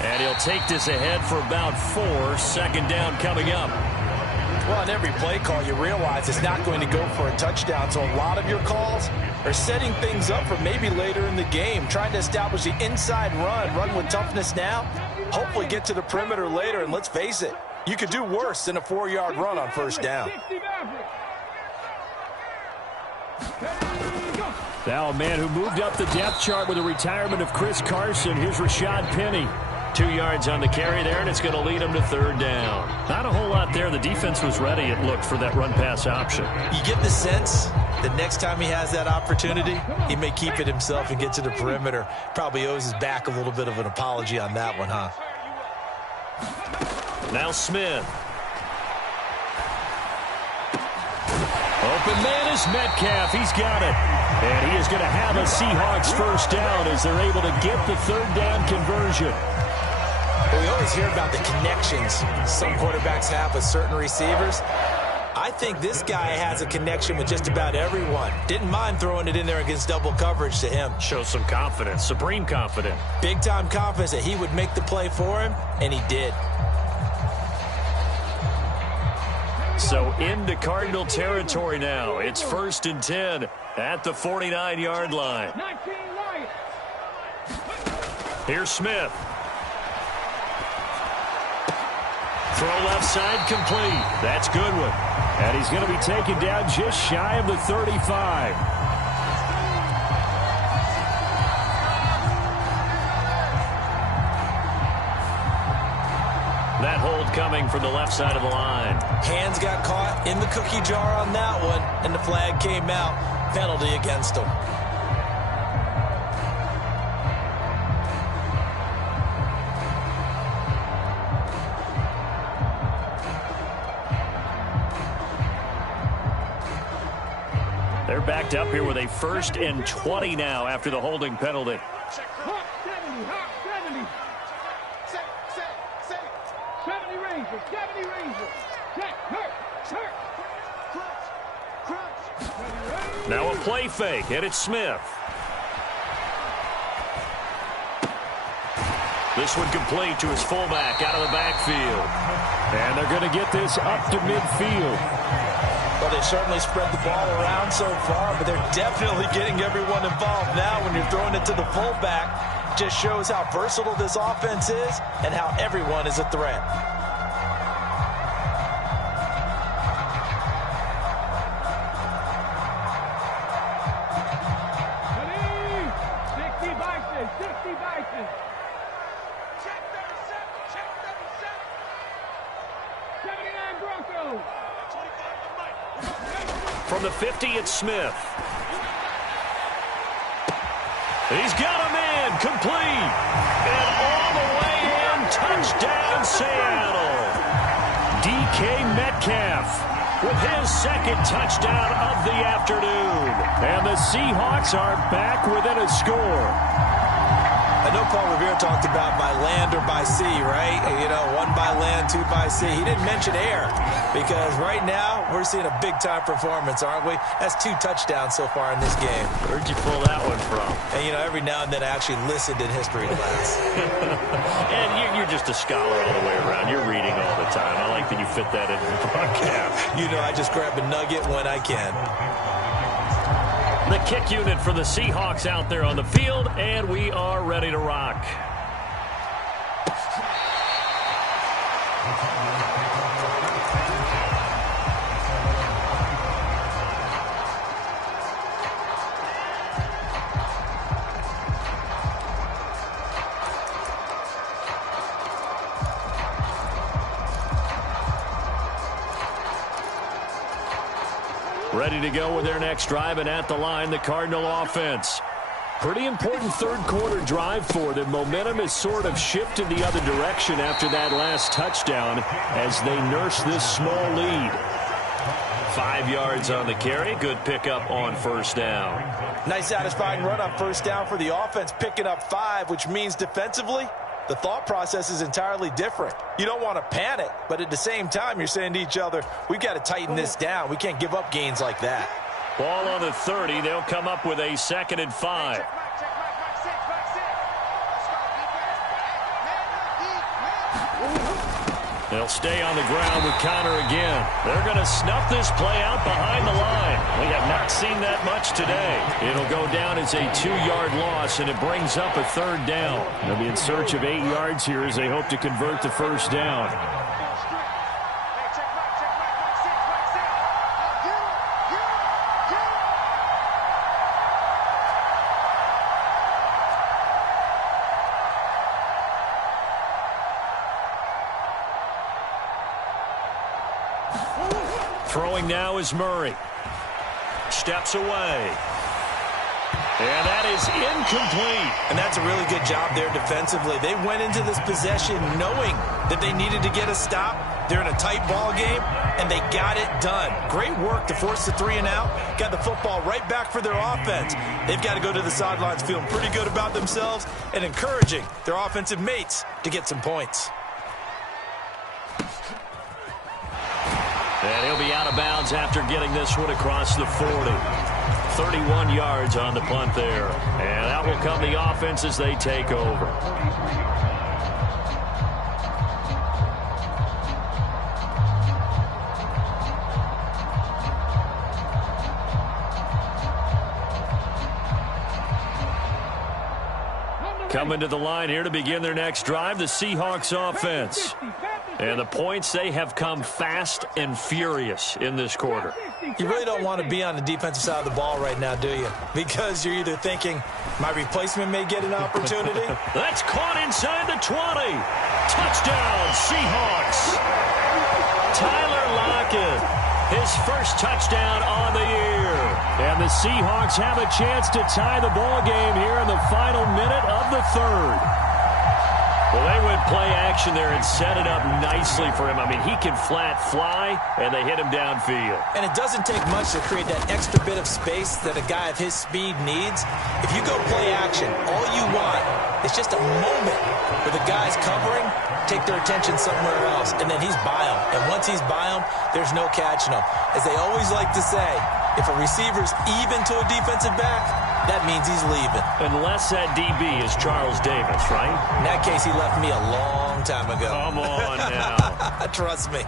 And he'll take this ahead for about 4. Second down coming up. Well, in every play call, you realize it's not going to go for a touchdown. So a lot of your calls are setting things up for maybe later in the game, trying to establish the inside run with toughness now, hopefully get to the perimeter later. And let's face it, you could do worse than a 4-yard run on first down. Now a man who moved up the depth chart with the retirement of Chris Carson. Here's Rashad Penny. 2 yards on the carry there, and it's going to lead him to third down. Not a whole lot there. The defense was ready, it looked, for that run-pass option. You get the sense that next time he has that opportunity, he may keep it himself and get to the perimeter. Probably owes his back a little bit of an apology on that one, huh? Now Smith. Open man is Metcalf. He's got it. And he is going to have a Seahawks first down as they're able to get the third down conversion. Well, we always hear about the connections some quarterbacks have with certain receivers. I think this guy has a connection with just about everyone. Didn't mind throwing it in there against double coverage to him. Shows some confidence, supreme confidence. Big-time confidence that he would make the play for him, and he did. So into Cardinal territory now. It's 1st and 10 at the 49-yard line. Here's Smith. Throw left side complete. That's Goodwin. And he's going to be taken down just shy of the 35. That hold coming from the left side of the line. Hands got caught in the cookie jar on that one, and the flag came out. Penalty against him. They're backed up here with a 1st and 20 now after the holding penalty. Hawk 70, Hawk 70. 70 Rangers, 70 Rangers. Check, hurt. Crunch. Now a play fake, and it's Smith. This one complete to his fullback out of the backfield. And they're going to get this up to midfield. Well, they certainly spread the ball around so far, but they're definitely getting everyone involved now when you're throwing it to the fullback. Just shows how versatile this offense is and how everyone is a threat. From the 50, it's Smith. He's got a man, complete. And all the way in, touchdown Seattle. DK Metcalf with his second touchdown of the afternoon. And the Seahawks are back within a score. I know Paul Revere talked about by land or by sea, right? You know, 1 by land, 2 by sea. He didn't mention air because right now we're seeing a big-time performance, aren't we? That's 2 touchdowns so far in this game. Where'd you pull that one from? And, you know, every now and then I actually listened in history class. And you're just a scholar all the way around. You're reading all the time. I like that you fit that in the broadcast. You know, I just grab a nugget when I can. The kick unit for the Seahawks out there on the field, and we are ready to rock. Ready to go with their next drive, and at the line, the Cardinal offense. Pretty important third quarter drive for them. Momentum has sort of shifted the other direction after that last touchdown as they nurse this small lead. 5 yards on the carry. Good pickup on first down. Nice satisfying run on first down for the offense, picking up 5, which means defensively, the thought process is entirely different. You don't want to panic, but at the same time, you're saying to each other, we've got to tighten this down. We can't give up gains like that. Ball on the 30. They'll come up with a 2nd and 5. They'll stay on the ground with Connor again. They're going to snuff this play out behind the line. We have not seen that much today. It'll go down as a 2-yard loss, and it brings up a 3rd down. They'll be in search of 8 yards here as they hope to convert the first down. Throwing now is Murray. Steps away. And that is incomplete. And that's a really good job there defensively. They went into this possession knowing that they needed to get a stop. They're in a tight ball game, and they got it done. Great work to force the 3 and out. Got the football right back for their offense. They've got to go to the sidelines feeling pretty good about themselves and encouraging their offensive mates to get some points. And he'll be out of bounds after getting this one across the 40. 31 yards on the punt there. And out will come the offense as they take over. Coming to the line here to begin their next drive, the Seahawks offense. And the points, they have come fast and furious in this quarter. You really don't want to be on the defensive side of the ball right now, do you? Because you're either thinking, my replacement may get an opportunity. That's caught inside the 20. Touchdown, Seahawks. Tyler Lockett, his first touchdown on the year. And the Seahawks have a chance to tie the ball game here in the final minute of the 3rd. Well, they went play action there and set it up nicely for him. I mean, he can flat fly, and they hit him downfield. And it doesn't take much to create that extra bit of space that a guy of his speed needs. If you go play action, all you want is just a moment where the guy's covering, take their attention somewhere else, and then he's by him. And once he's by him, there's no catching him. As they always like to say, if a receiver's even to a defensive back, that means he's leaving. Unless that DB is Charles Davis, right? In that case, he left me a long time ago. Come on now. Trust me.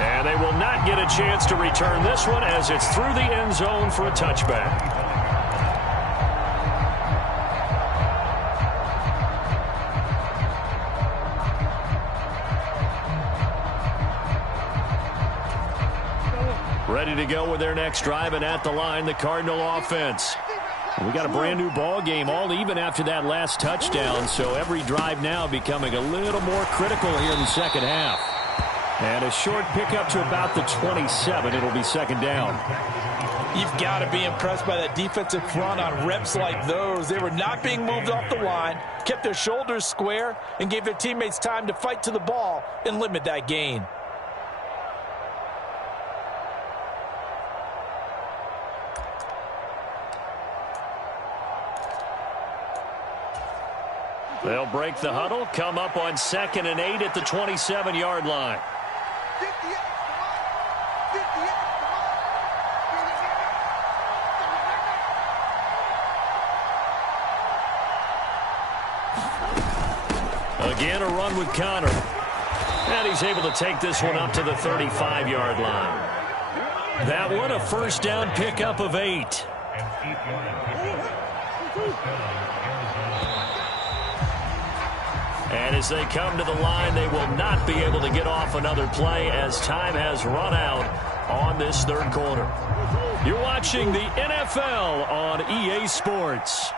And they will not get a chance to return this one as it's through the end zone for a touchback. Ready to go with their next drive, and at the line, the Cardinal offense. We got a brand new ball game, all even after that last touchdown, so every drive now becoming a little more critical here in the second half. And a short pickup to about the 27. It'll be 2nd down. You've got to be impressed by that defensive front on reps like those. They were not being moved off the line, kept their shoulders square, and gave their teammates time to fight to the ball and limit that gain. They'll break the huddle, come up on 2nd and 8 at the 27-yard line. Again, a run with Connor. And he's able to take this one up to the 35-yard line. That one, a first down pickup of 8. And as they come to the line, they will not be able to get off another play as time has run out on this 3rd quarter. You're watching the NFL on EA Sports.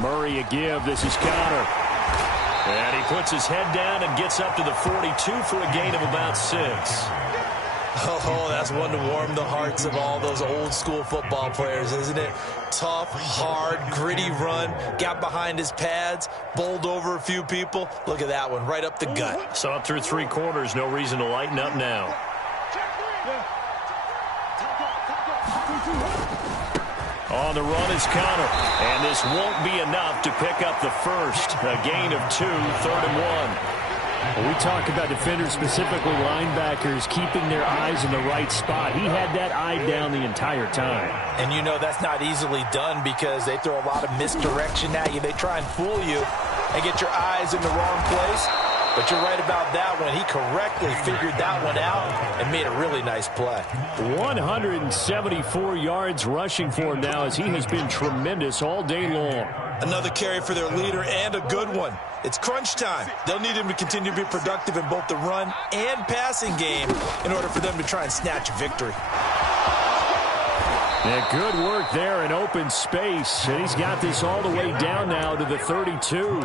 Murray a give. This is Connor. And he puts his head down and gets up to the 42 for a gain of about 6. Oh, that's one to warm the hearts of all those old-school football players, isn't it? Tough, hard, gritty run, got behind his pads, bowled over a few people. Look at that one, right up the gut. Saw it through 3 quarters, no reason to lighten up now. On the run is Connor, and this won't be enough to pick up the first. A gain of 2, 3rd and 1. Well, we talk about defenders, specifically linebackers, keeping their eyes in the right spot. He had that eye down the entire time. And you know that's not easily done because they throw a lot of misdirection at you. They try and fool you and get your eyes in the wrong place. But you're right about that one. He correctly figured that one out and made a really nice play. 174 yards rushing for him now as he has been tremendous all day long. Another carry for their leader and a good one. It's crunch time. They'll need him to continue to be productive in both the run and passing game in order for them to try and snatch a victory. Yeah, good work there in open space. And he's got this all the way down now to the 32.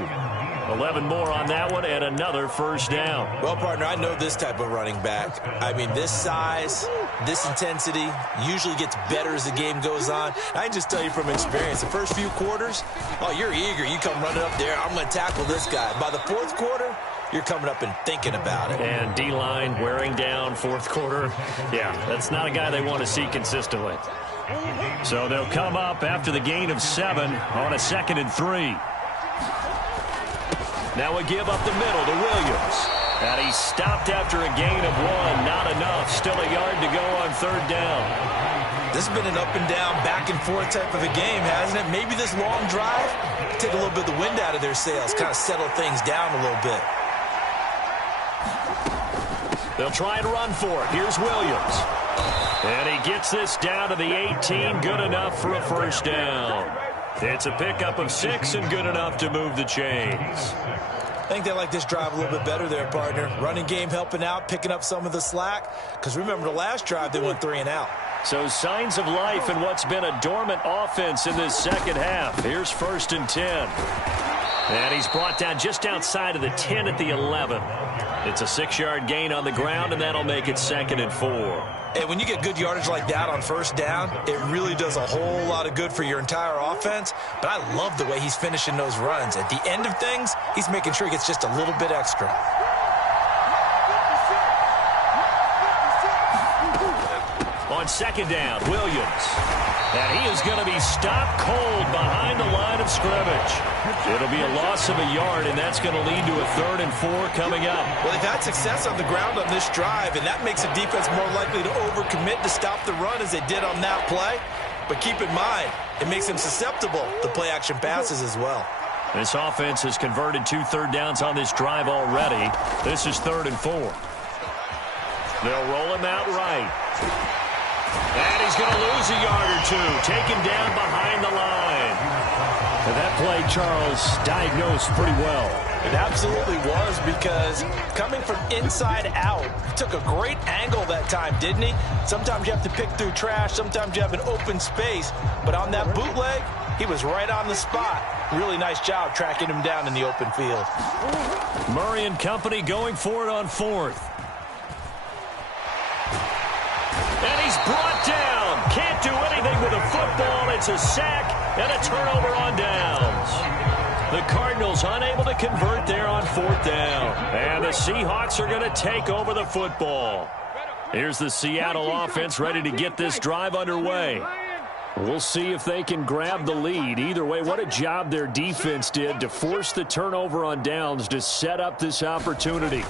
11 more on that one and another first down. Well, partner, I know this type of running back. I mean, this size, this intensity usually gets better as the game goes on. I can just tell you from experience, the first few quarters, oh, you're eager. You come running up there, I'm going to tackle this guy. By the 4th quarter, you're coming up and thinking about it. And D-line wearing down 4th quarter. Yeah, that's not a guy they want to see consistently. So they'll come up after the gain of 7 on a 2nd and 3. Now we give up the middle to Williams. And he stopped after a gain of 1. Not enough. Still a yard to go on 3rd down. This has been an up and down, back and forth type of a game, hasn't it? Maybe this long drive, take a little bit of the wind out of their sails, kind of settle things down a little bit. They'll try and run for it. Here's Williams. And he gets this down to the 18. Good enough for a first down. It's a pickup of 6 and good enough to move the chains. I think they like this drive a little bit better there, partner. Running game helping out, picking up some of the slack. Because remember, the last drive, they went 3 and out. So signs of life in what's been a dormant offense in this second half. Here's 1st and 10. And he's brought down just outside of the 10 at the 11. It's a 6-yard gain on the ground, and that'll make it 2nd and 4. And when you get good yardage like that on first down, it really does a whole lot of good for your entire offense. But I love the way he's finishing those runs. At the end of things, he's making sure he gets just a little bit extra. On 2nd down, Williams. And he is going to be stopped cold behind the line of scrimmage. It'll be a loss of a yard, and that's going to lead to a 3rd and 4 coming up. Well, they've had success on the ground on this drive, and that makes the defense more likely to overcommit to stop the run as they did on that play. But keep in mind, it makes them susceptible to play-action passes as well. This offense has converted 2 third downs on this drive already. This is 3rd and 4. They'll roll him out right. And he's going to lose a yard or 2, taken down behind the line. And that play, Charles, diagnosed pretty well. It absolutely was, because coming from inside out, he took a great angle that time, didn't he? Sometimes you have to pick through trash. Sometimes you have an open space. But on that bootleg, he was right on the spot. Really nice job tracking him down in the open field. Murray and company going for it on 4th. And he's brought down. Can't do anything with a football. It's a sack and a turnover on downs. The Cardinals unable to convert there on 4th down. And the Seahawks are going to take over the football. Here's the Seattle offense ready to get this drive underway. We'll see if they can grab the lead. Either way, what a job their defense did to force the turnover on downs to set up this opportunity.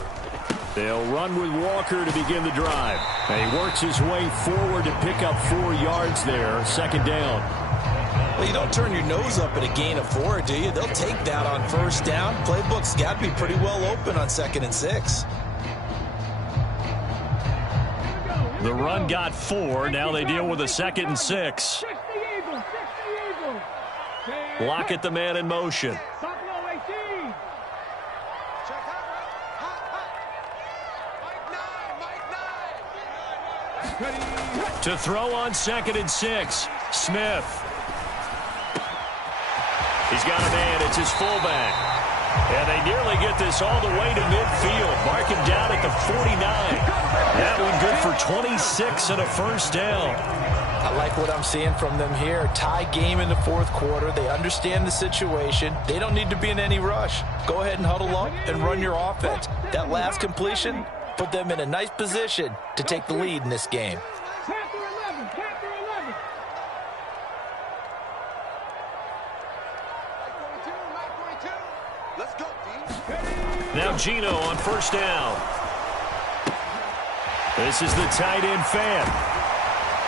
They'll run with Walker to begin the drive. And he works his way forward to pick up 4 yards there. 2nd down. Well, you don't turn your nose up at a gain of 4, do you? They'll take that on first down. Playbook's got to be pretty well open on 2nd and 6. The run got 4. Now they deal with a 2nd and 6. Lockett the man in motion. To throw on 2nd and 6. Smith. He's got a man. It's his fullback. And they nearly get this all the way to midfield. Mark him down at the 49. That one good for 26 and a first down. I like what I'm seeing from them here. Tie game in the fourth quarter. They understand the situation. They don't need to be in any rush. Go ahead and huddle up and run your offense. That last completion put them in a nice position to take the lead in this game. Now Gino on first down. This is the tight end fan.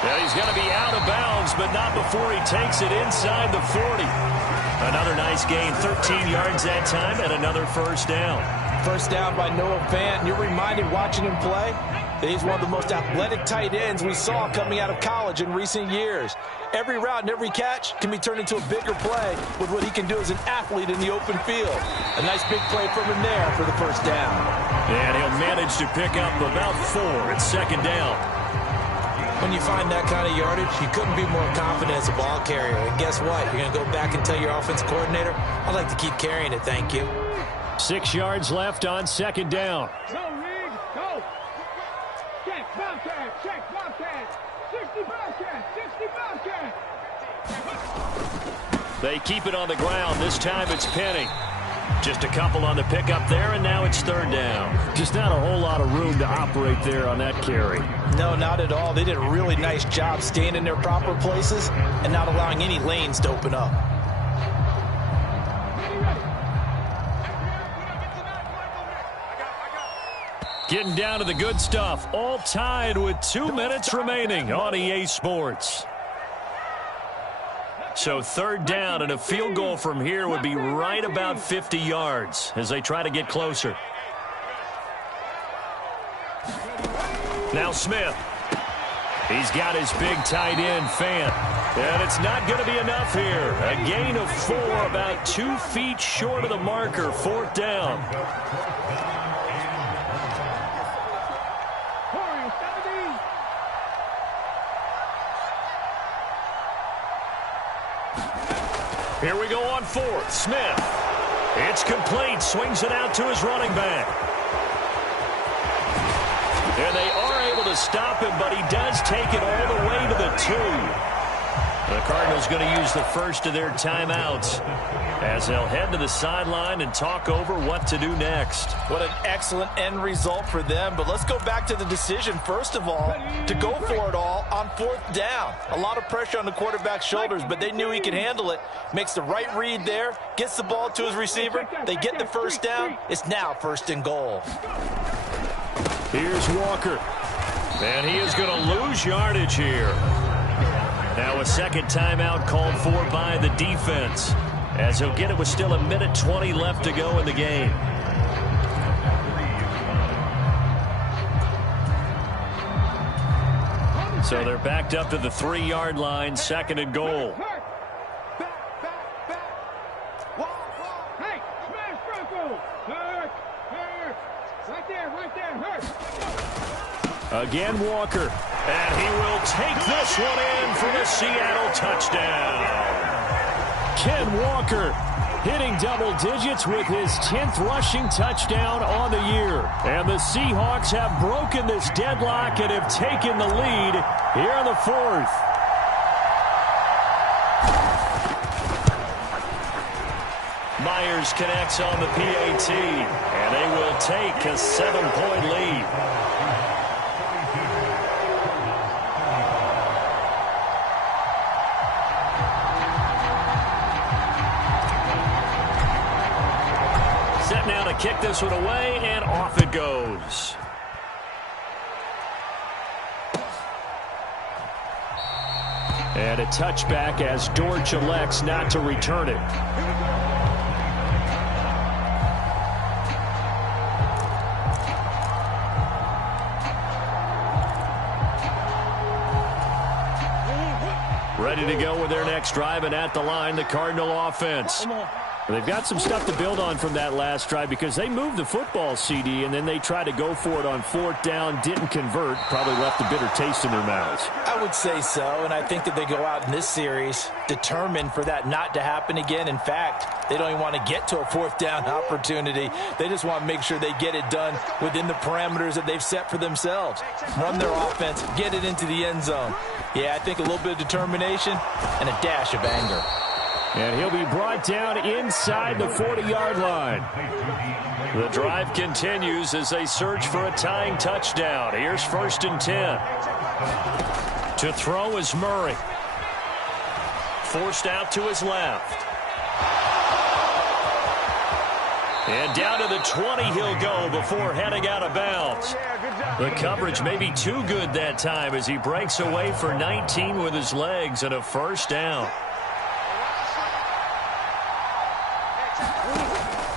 Well, he's going to be out of bounds, but not before he takes it inside the 40. Another nice gain, 13 yards that time, and another first down. First down by Noah Fant. You're reminded watching him play that he's one of the most athletic tight ends we saw coming out of college in recent years. Every route and every catch can be turned into a bigger play with what he can do as an athlete in the open field. A nice big play from him there for the first down. And he'll manage to pick up about 4 at second down. When you find that kind of yardage, you couldn't be more confident as a ball carrier. And guess what? You're going to go back and tell your offensive coordinator, I'd like to keep carrying it, thank you. 6 yards left on second down. Go, Reed, go. Check, Bobcat, check, Bobcat. 60 Bobcat, 60 Bobcat. They keep it on the ground. This time it's Penny. Just a couple on the pickup there, and now it's third down. Just not a whole lot of room to operate there on that carry. No, not at all. They did a really nice job staying in their proper places and not allowing any lanes to open up. Getting down to the good stuff. All tied with 2 minutes remaining on EA Sports. So third down and a field goal from here would be right about 50 yards as they try to get closer. Now Smith. He's got his big tight end Fant. And it's not going to be enough here. A gain of 4, about 2 feet short of the marker. Fourth down. Here we go on fourth. Smith. It's complete. Swings it out to his running back. And they are able to stop him, but he does take it all the way to the 2. The Cardinals going to use the first of their timeouts as they'll head to the sideline and talk over what to do next. What an excellent end result for them. But let's go back to the decision, first of all, to go for it all on fourth down. A lot of pressure on the quarterback's shoulders, but they knew he could handle it. Makes the right read there, gets the ball to his receiver. They get the first down. It's now first and goal. Here's Walker. And he is going to lose yardage here. Now a second timeout called for by the defense, as he'll get it with still 1:20 left to go in the game. So they're backed up to the 3-yard line, second and goal. Hey, smash Bronco. Hurt. Right there, hurt. Again, Walker. And he will take this one in for the Seattle touchdown. Ken Walker hitting double digits with his 10th rushing touchdown on the year. And the Seahawks have broken this deadlock and have taken the lead here in the fourth. Myers connects on the PAT, and they will take a 7-point lead. Set now to kick this one away, and off it goes. And a touchback as Dortch elects not to return it. Ready to go with their next drive, and at the line, the Cardinal offense. They've got some stuff to build on from that last drive because they moved the football, CD, and then they tried to go for it on 4th down, didn't convert, probably left a bitter taste in their mouths. I would say so, and I think that they go out in this series determined for that not to happen again. In fact, they don't even want to get to a 4th down opportunity. They just want to make sure they get it done within the parameters that they've set for themselves. Run their offense, get it into the end zone. Yeah, I think a little bit of determination and a dash of anger. And he'll be brought down inside the 40-yard line. The drive continues as they search for a tying touchdown. Here's 1st and 10. To throw is Murray. Forced out to his left. And down to the 20 he'll go before heading out of bounds. The coverage may be too good that time as he breaks away for 19 with his legs and a 1st down.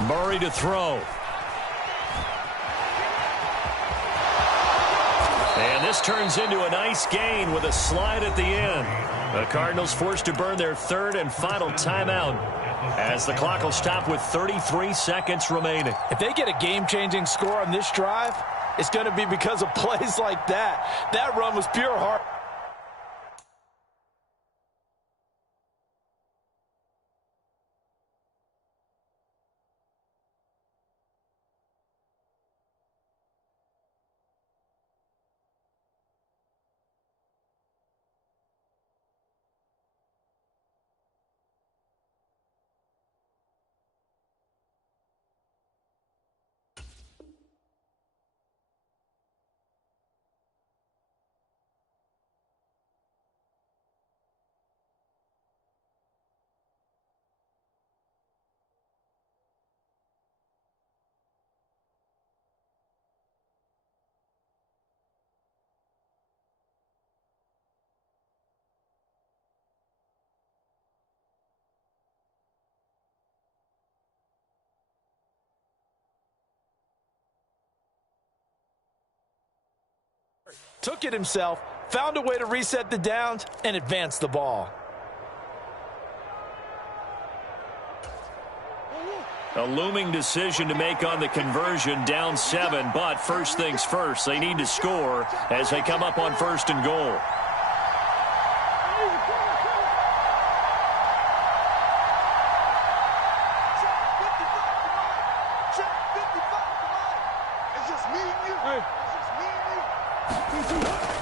Murray to throw. And this turns into a nice gain with a slide at the end. The Cardinals forced to burn their 3rd and final timeout as the clock will stop with 33 seconds remaining. If they get a game-changing score on this drive, it's going to be because of plays like that. That run was pure heart. Took it himself, found a way to reset the downs, and advance the ball. A looming decision to make on the conversion, down 7, but first things first, they need to score as they come up on 1st and goal.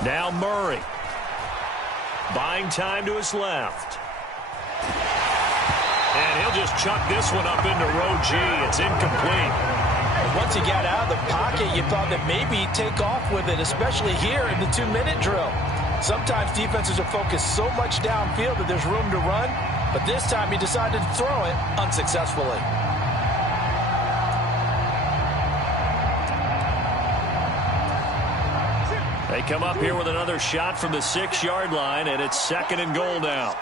Now Murray. Buying time to his left. And he'll just chuck this one up into row G. It's incomplete. Once he got out of the pocket, you thought that maybe he'd take off with it, especially here in the 2-minute drill. Sometimes defenses are focused so much downfield that there's room to run, but this time he decided to throw it unsuccessfully. They come up here with another shot from the 6-yard line, and it's 2nd and goal now.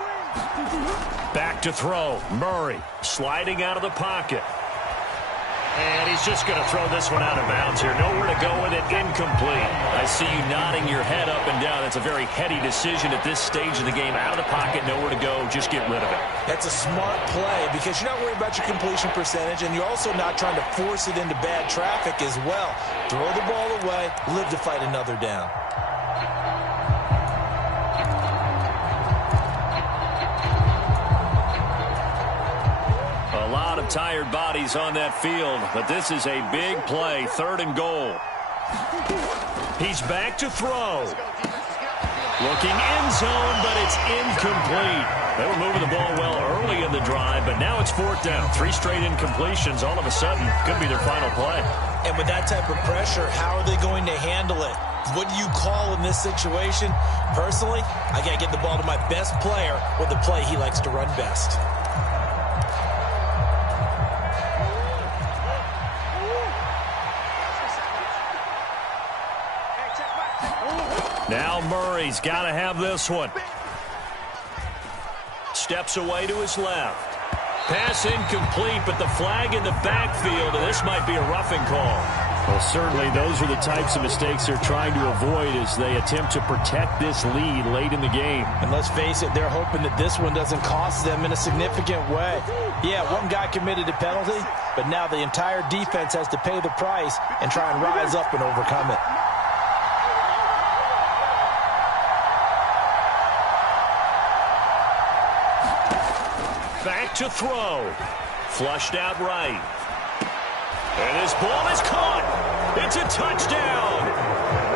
Back to throw. Murray sliding out of the pocket. And he's just going to throw this one out of bounds here. Nowhere to go with it. Incomplete. I see you nodding your head up and down. It's a very heady decision at this stage of the game. Out of the pocket, nowhere to go. Just get rid of it. That's a smart play because you're not worried about your completion percentage, and you're also not trying to force it into bad traffic as well. Throw the ball away, live to fight another down. A lot of tired bodies on that field, but this is a big play, 3rd and goal. He's back to throw. Looking end zone, but it's incomplete. They were moving the ball well early in the drive, but now it's 4th down. 3 straight incompletions all of a sudden could be their final play. And with that type of pressure, how are they going to handle it? What do you call in this situation? Personally, I got to get the ball to my best player with the play he likes to run best. Now Murray's got to have this one. Steps away to his left. Pass incomplete, but the flag in the backfield, and this might be a roughing call. Well, certainly those are the types of mistakes they're trying to avoid as they attempt to protect this lead late in the game. And let's face it, they're hoping that this one doesn't cost them in a significant way. Yeah, one guy committed a penalty, but now the entire defense has to pay the price and try and rise up and overcome it. Back to throw. Flushed out right. And this ball is caught. It's a touchdown.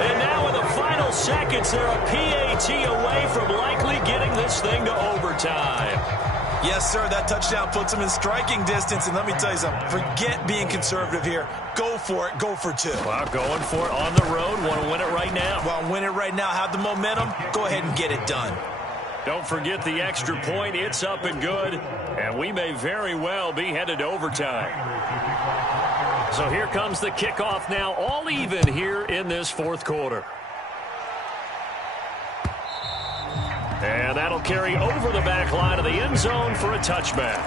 And now in the final seconds, they're a PAT away from likely getting this thing to overtime. Yes, sir, that touchdown puts them in striking distance. And let me tell you something, forget being conservative here. Go for it. Go for two. Well, going for it on the road. Want to win it right now. Well, win it right now. Have the momentum. Go ahead and get it done. Don't forget the extra point. It's up and good. And we may very well be headed to overtime. So here comes the kickoff now, all even here in this fourth quarter. And that'll carry over the back line of the end zone for a touchback.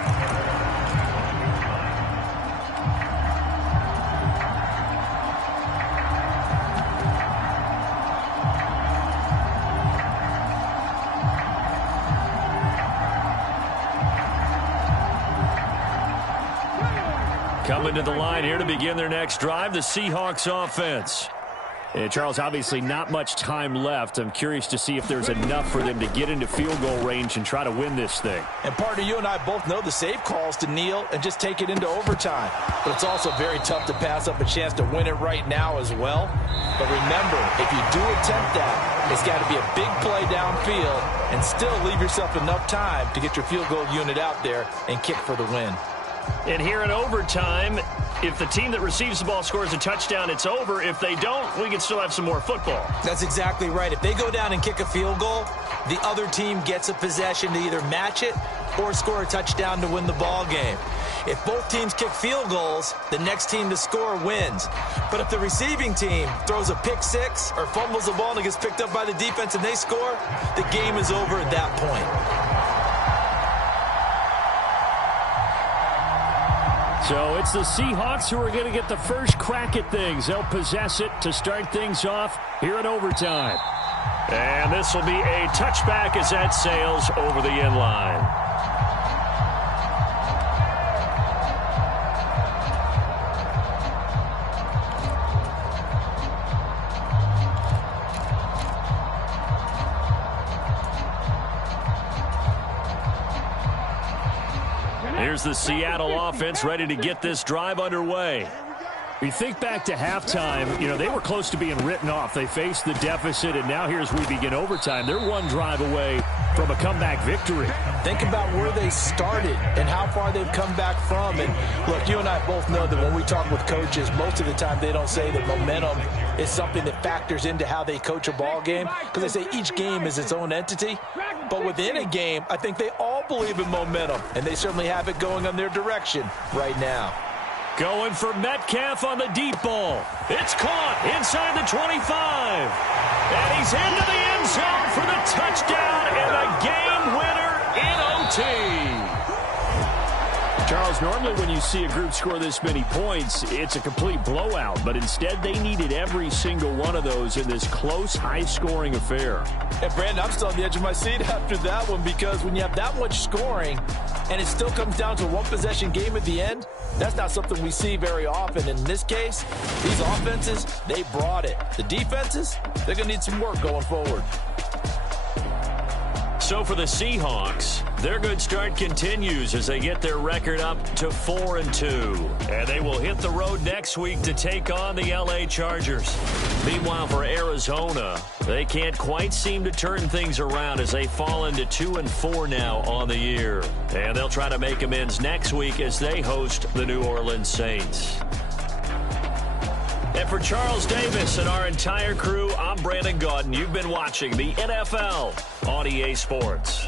Coming to the line here to begin their next drive, the Seahawks offense. And Charles, obviously not much time left. I'm curious to see if there's enough for them to get into field goal range and try to win this thing. And partner, you and I both know the safe calls to kneel and just take it into overtime. But it's also very tough to pass up a chance to win it right now as well. But remember, if you do attempt that, it's got to be a big play downfield and still leave yourself enough time to get your field goal unit out there and kick for the win. And here in overtime, if the team that receives the ball scores a touchdown, it's over. If they don't, we can still have some more football. That's exactly right. If they go down and kick a field goal, the other team gets a possession to either match it or score a touchdown to win the ball game. If both teams kick field goals, the next team to score wins. But if the receiving team throws a pick six or fumbles the ball and it gets picked up by the defense and they score, the game is over at that point. So it's the Seahawks who are going to get the first crack at things. They'll possess it to start things off here in overtime. And this will be a touchback as that sails over the end line. Here's the Seattle offense ready to get this drive underway. We think back to halftime, they were close to being written off. They faced the deficit, and now here's we begin overtime. They're one drive away from a comeback victory. Think about where they started and how far they've come back from. And look, you and I both know that when we talk with coaches, most of the time they don't say that momentum is something that factors into how they coach a ball game, because they say each game is its own entity. But within a game, I think they all believe in momentum, and they certainly have it going on their direction right now. Going for Metcalf on the deep ball. It's caught inside the 25. And he's into the end zone for the touchdown and a game winner in OT. Charles, normally when you see a group score this many points, it's a complete blowout. But instead, they needed every single one of those in this close, high-scoring affair. And, Brandon, I'm still on the edge of my seat after that one, because when you have that much scoring and it still comes down to a one-possession game at the end, that's not something we see very often. In this case, these offenses, they brought it. The defenses, they're going to need some work going forward. So for the Seahawks, their good start continues as they get their record up to 4-2. And they will hit the road next week to take on the LA Chargers. Meanwhile, for Arizona, they can't quite seem to turn things around as they fall into 2-4 now on the year. And they'll try to make amends next week as they host the New Orleans Saints. And for Charles Davis and our entire crew, I'm Brandon Gaudin. You've been watching the NFL on EA Sports.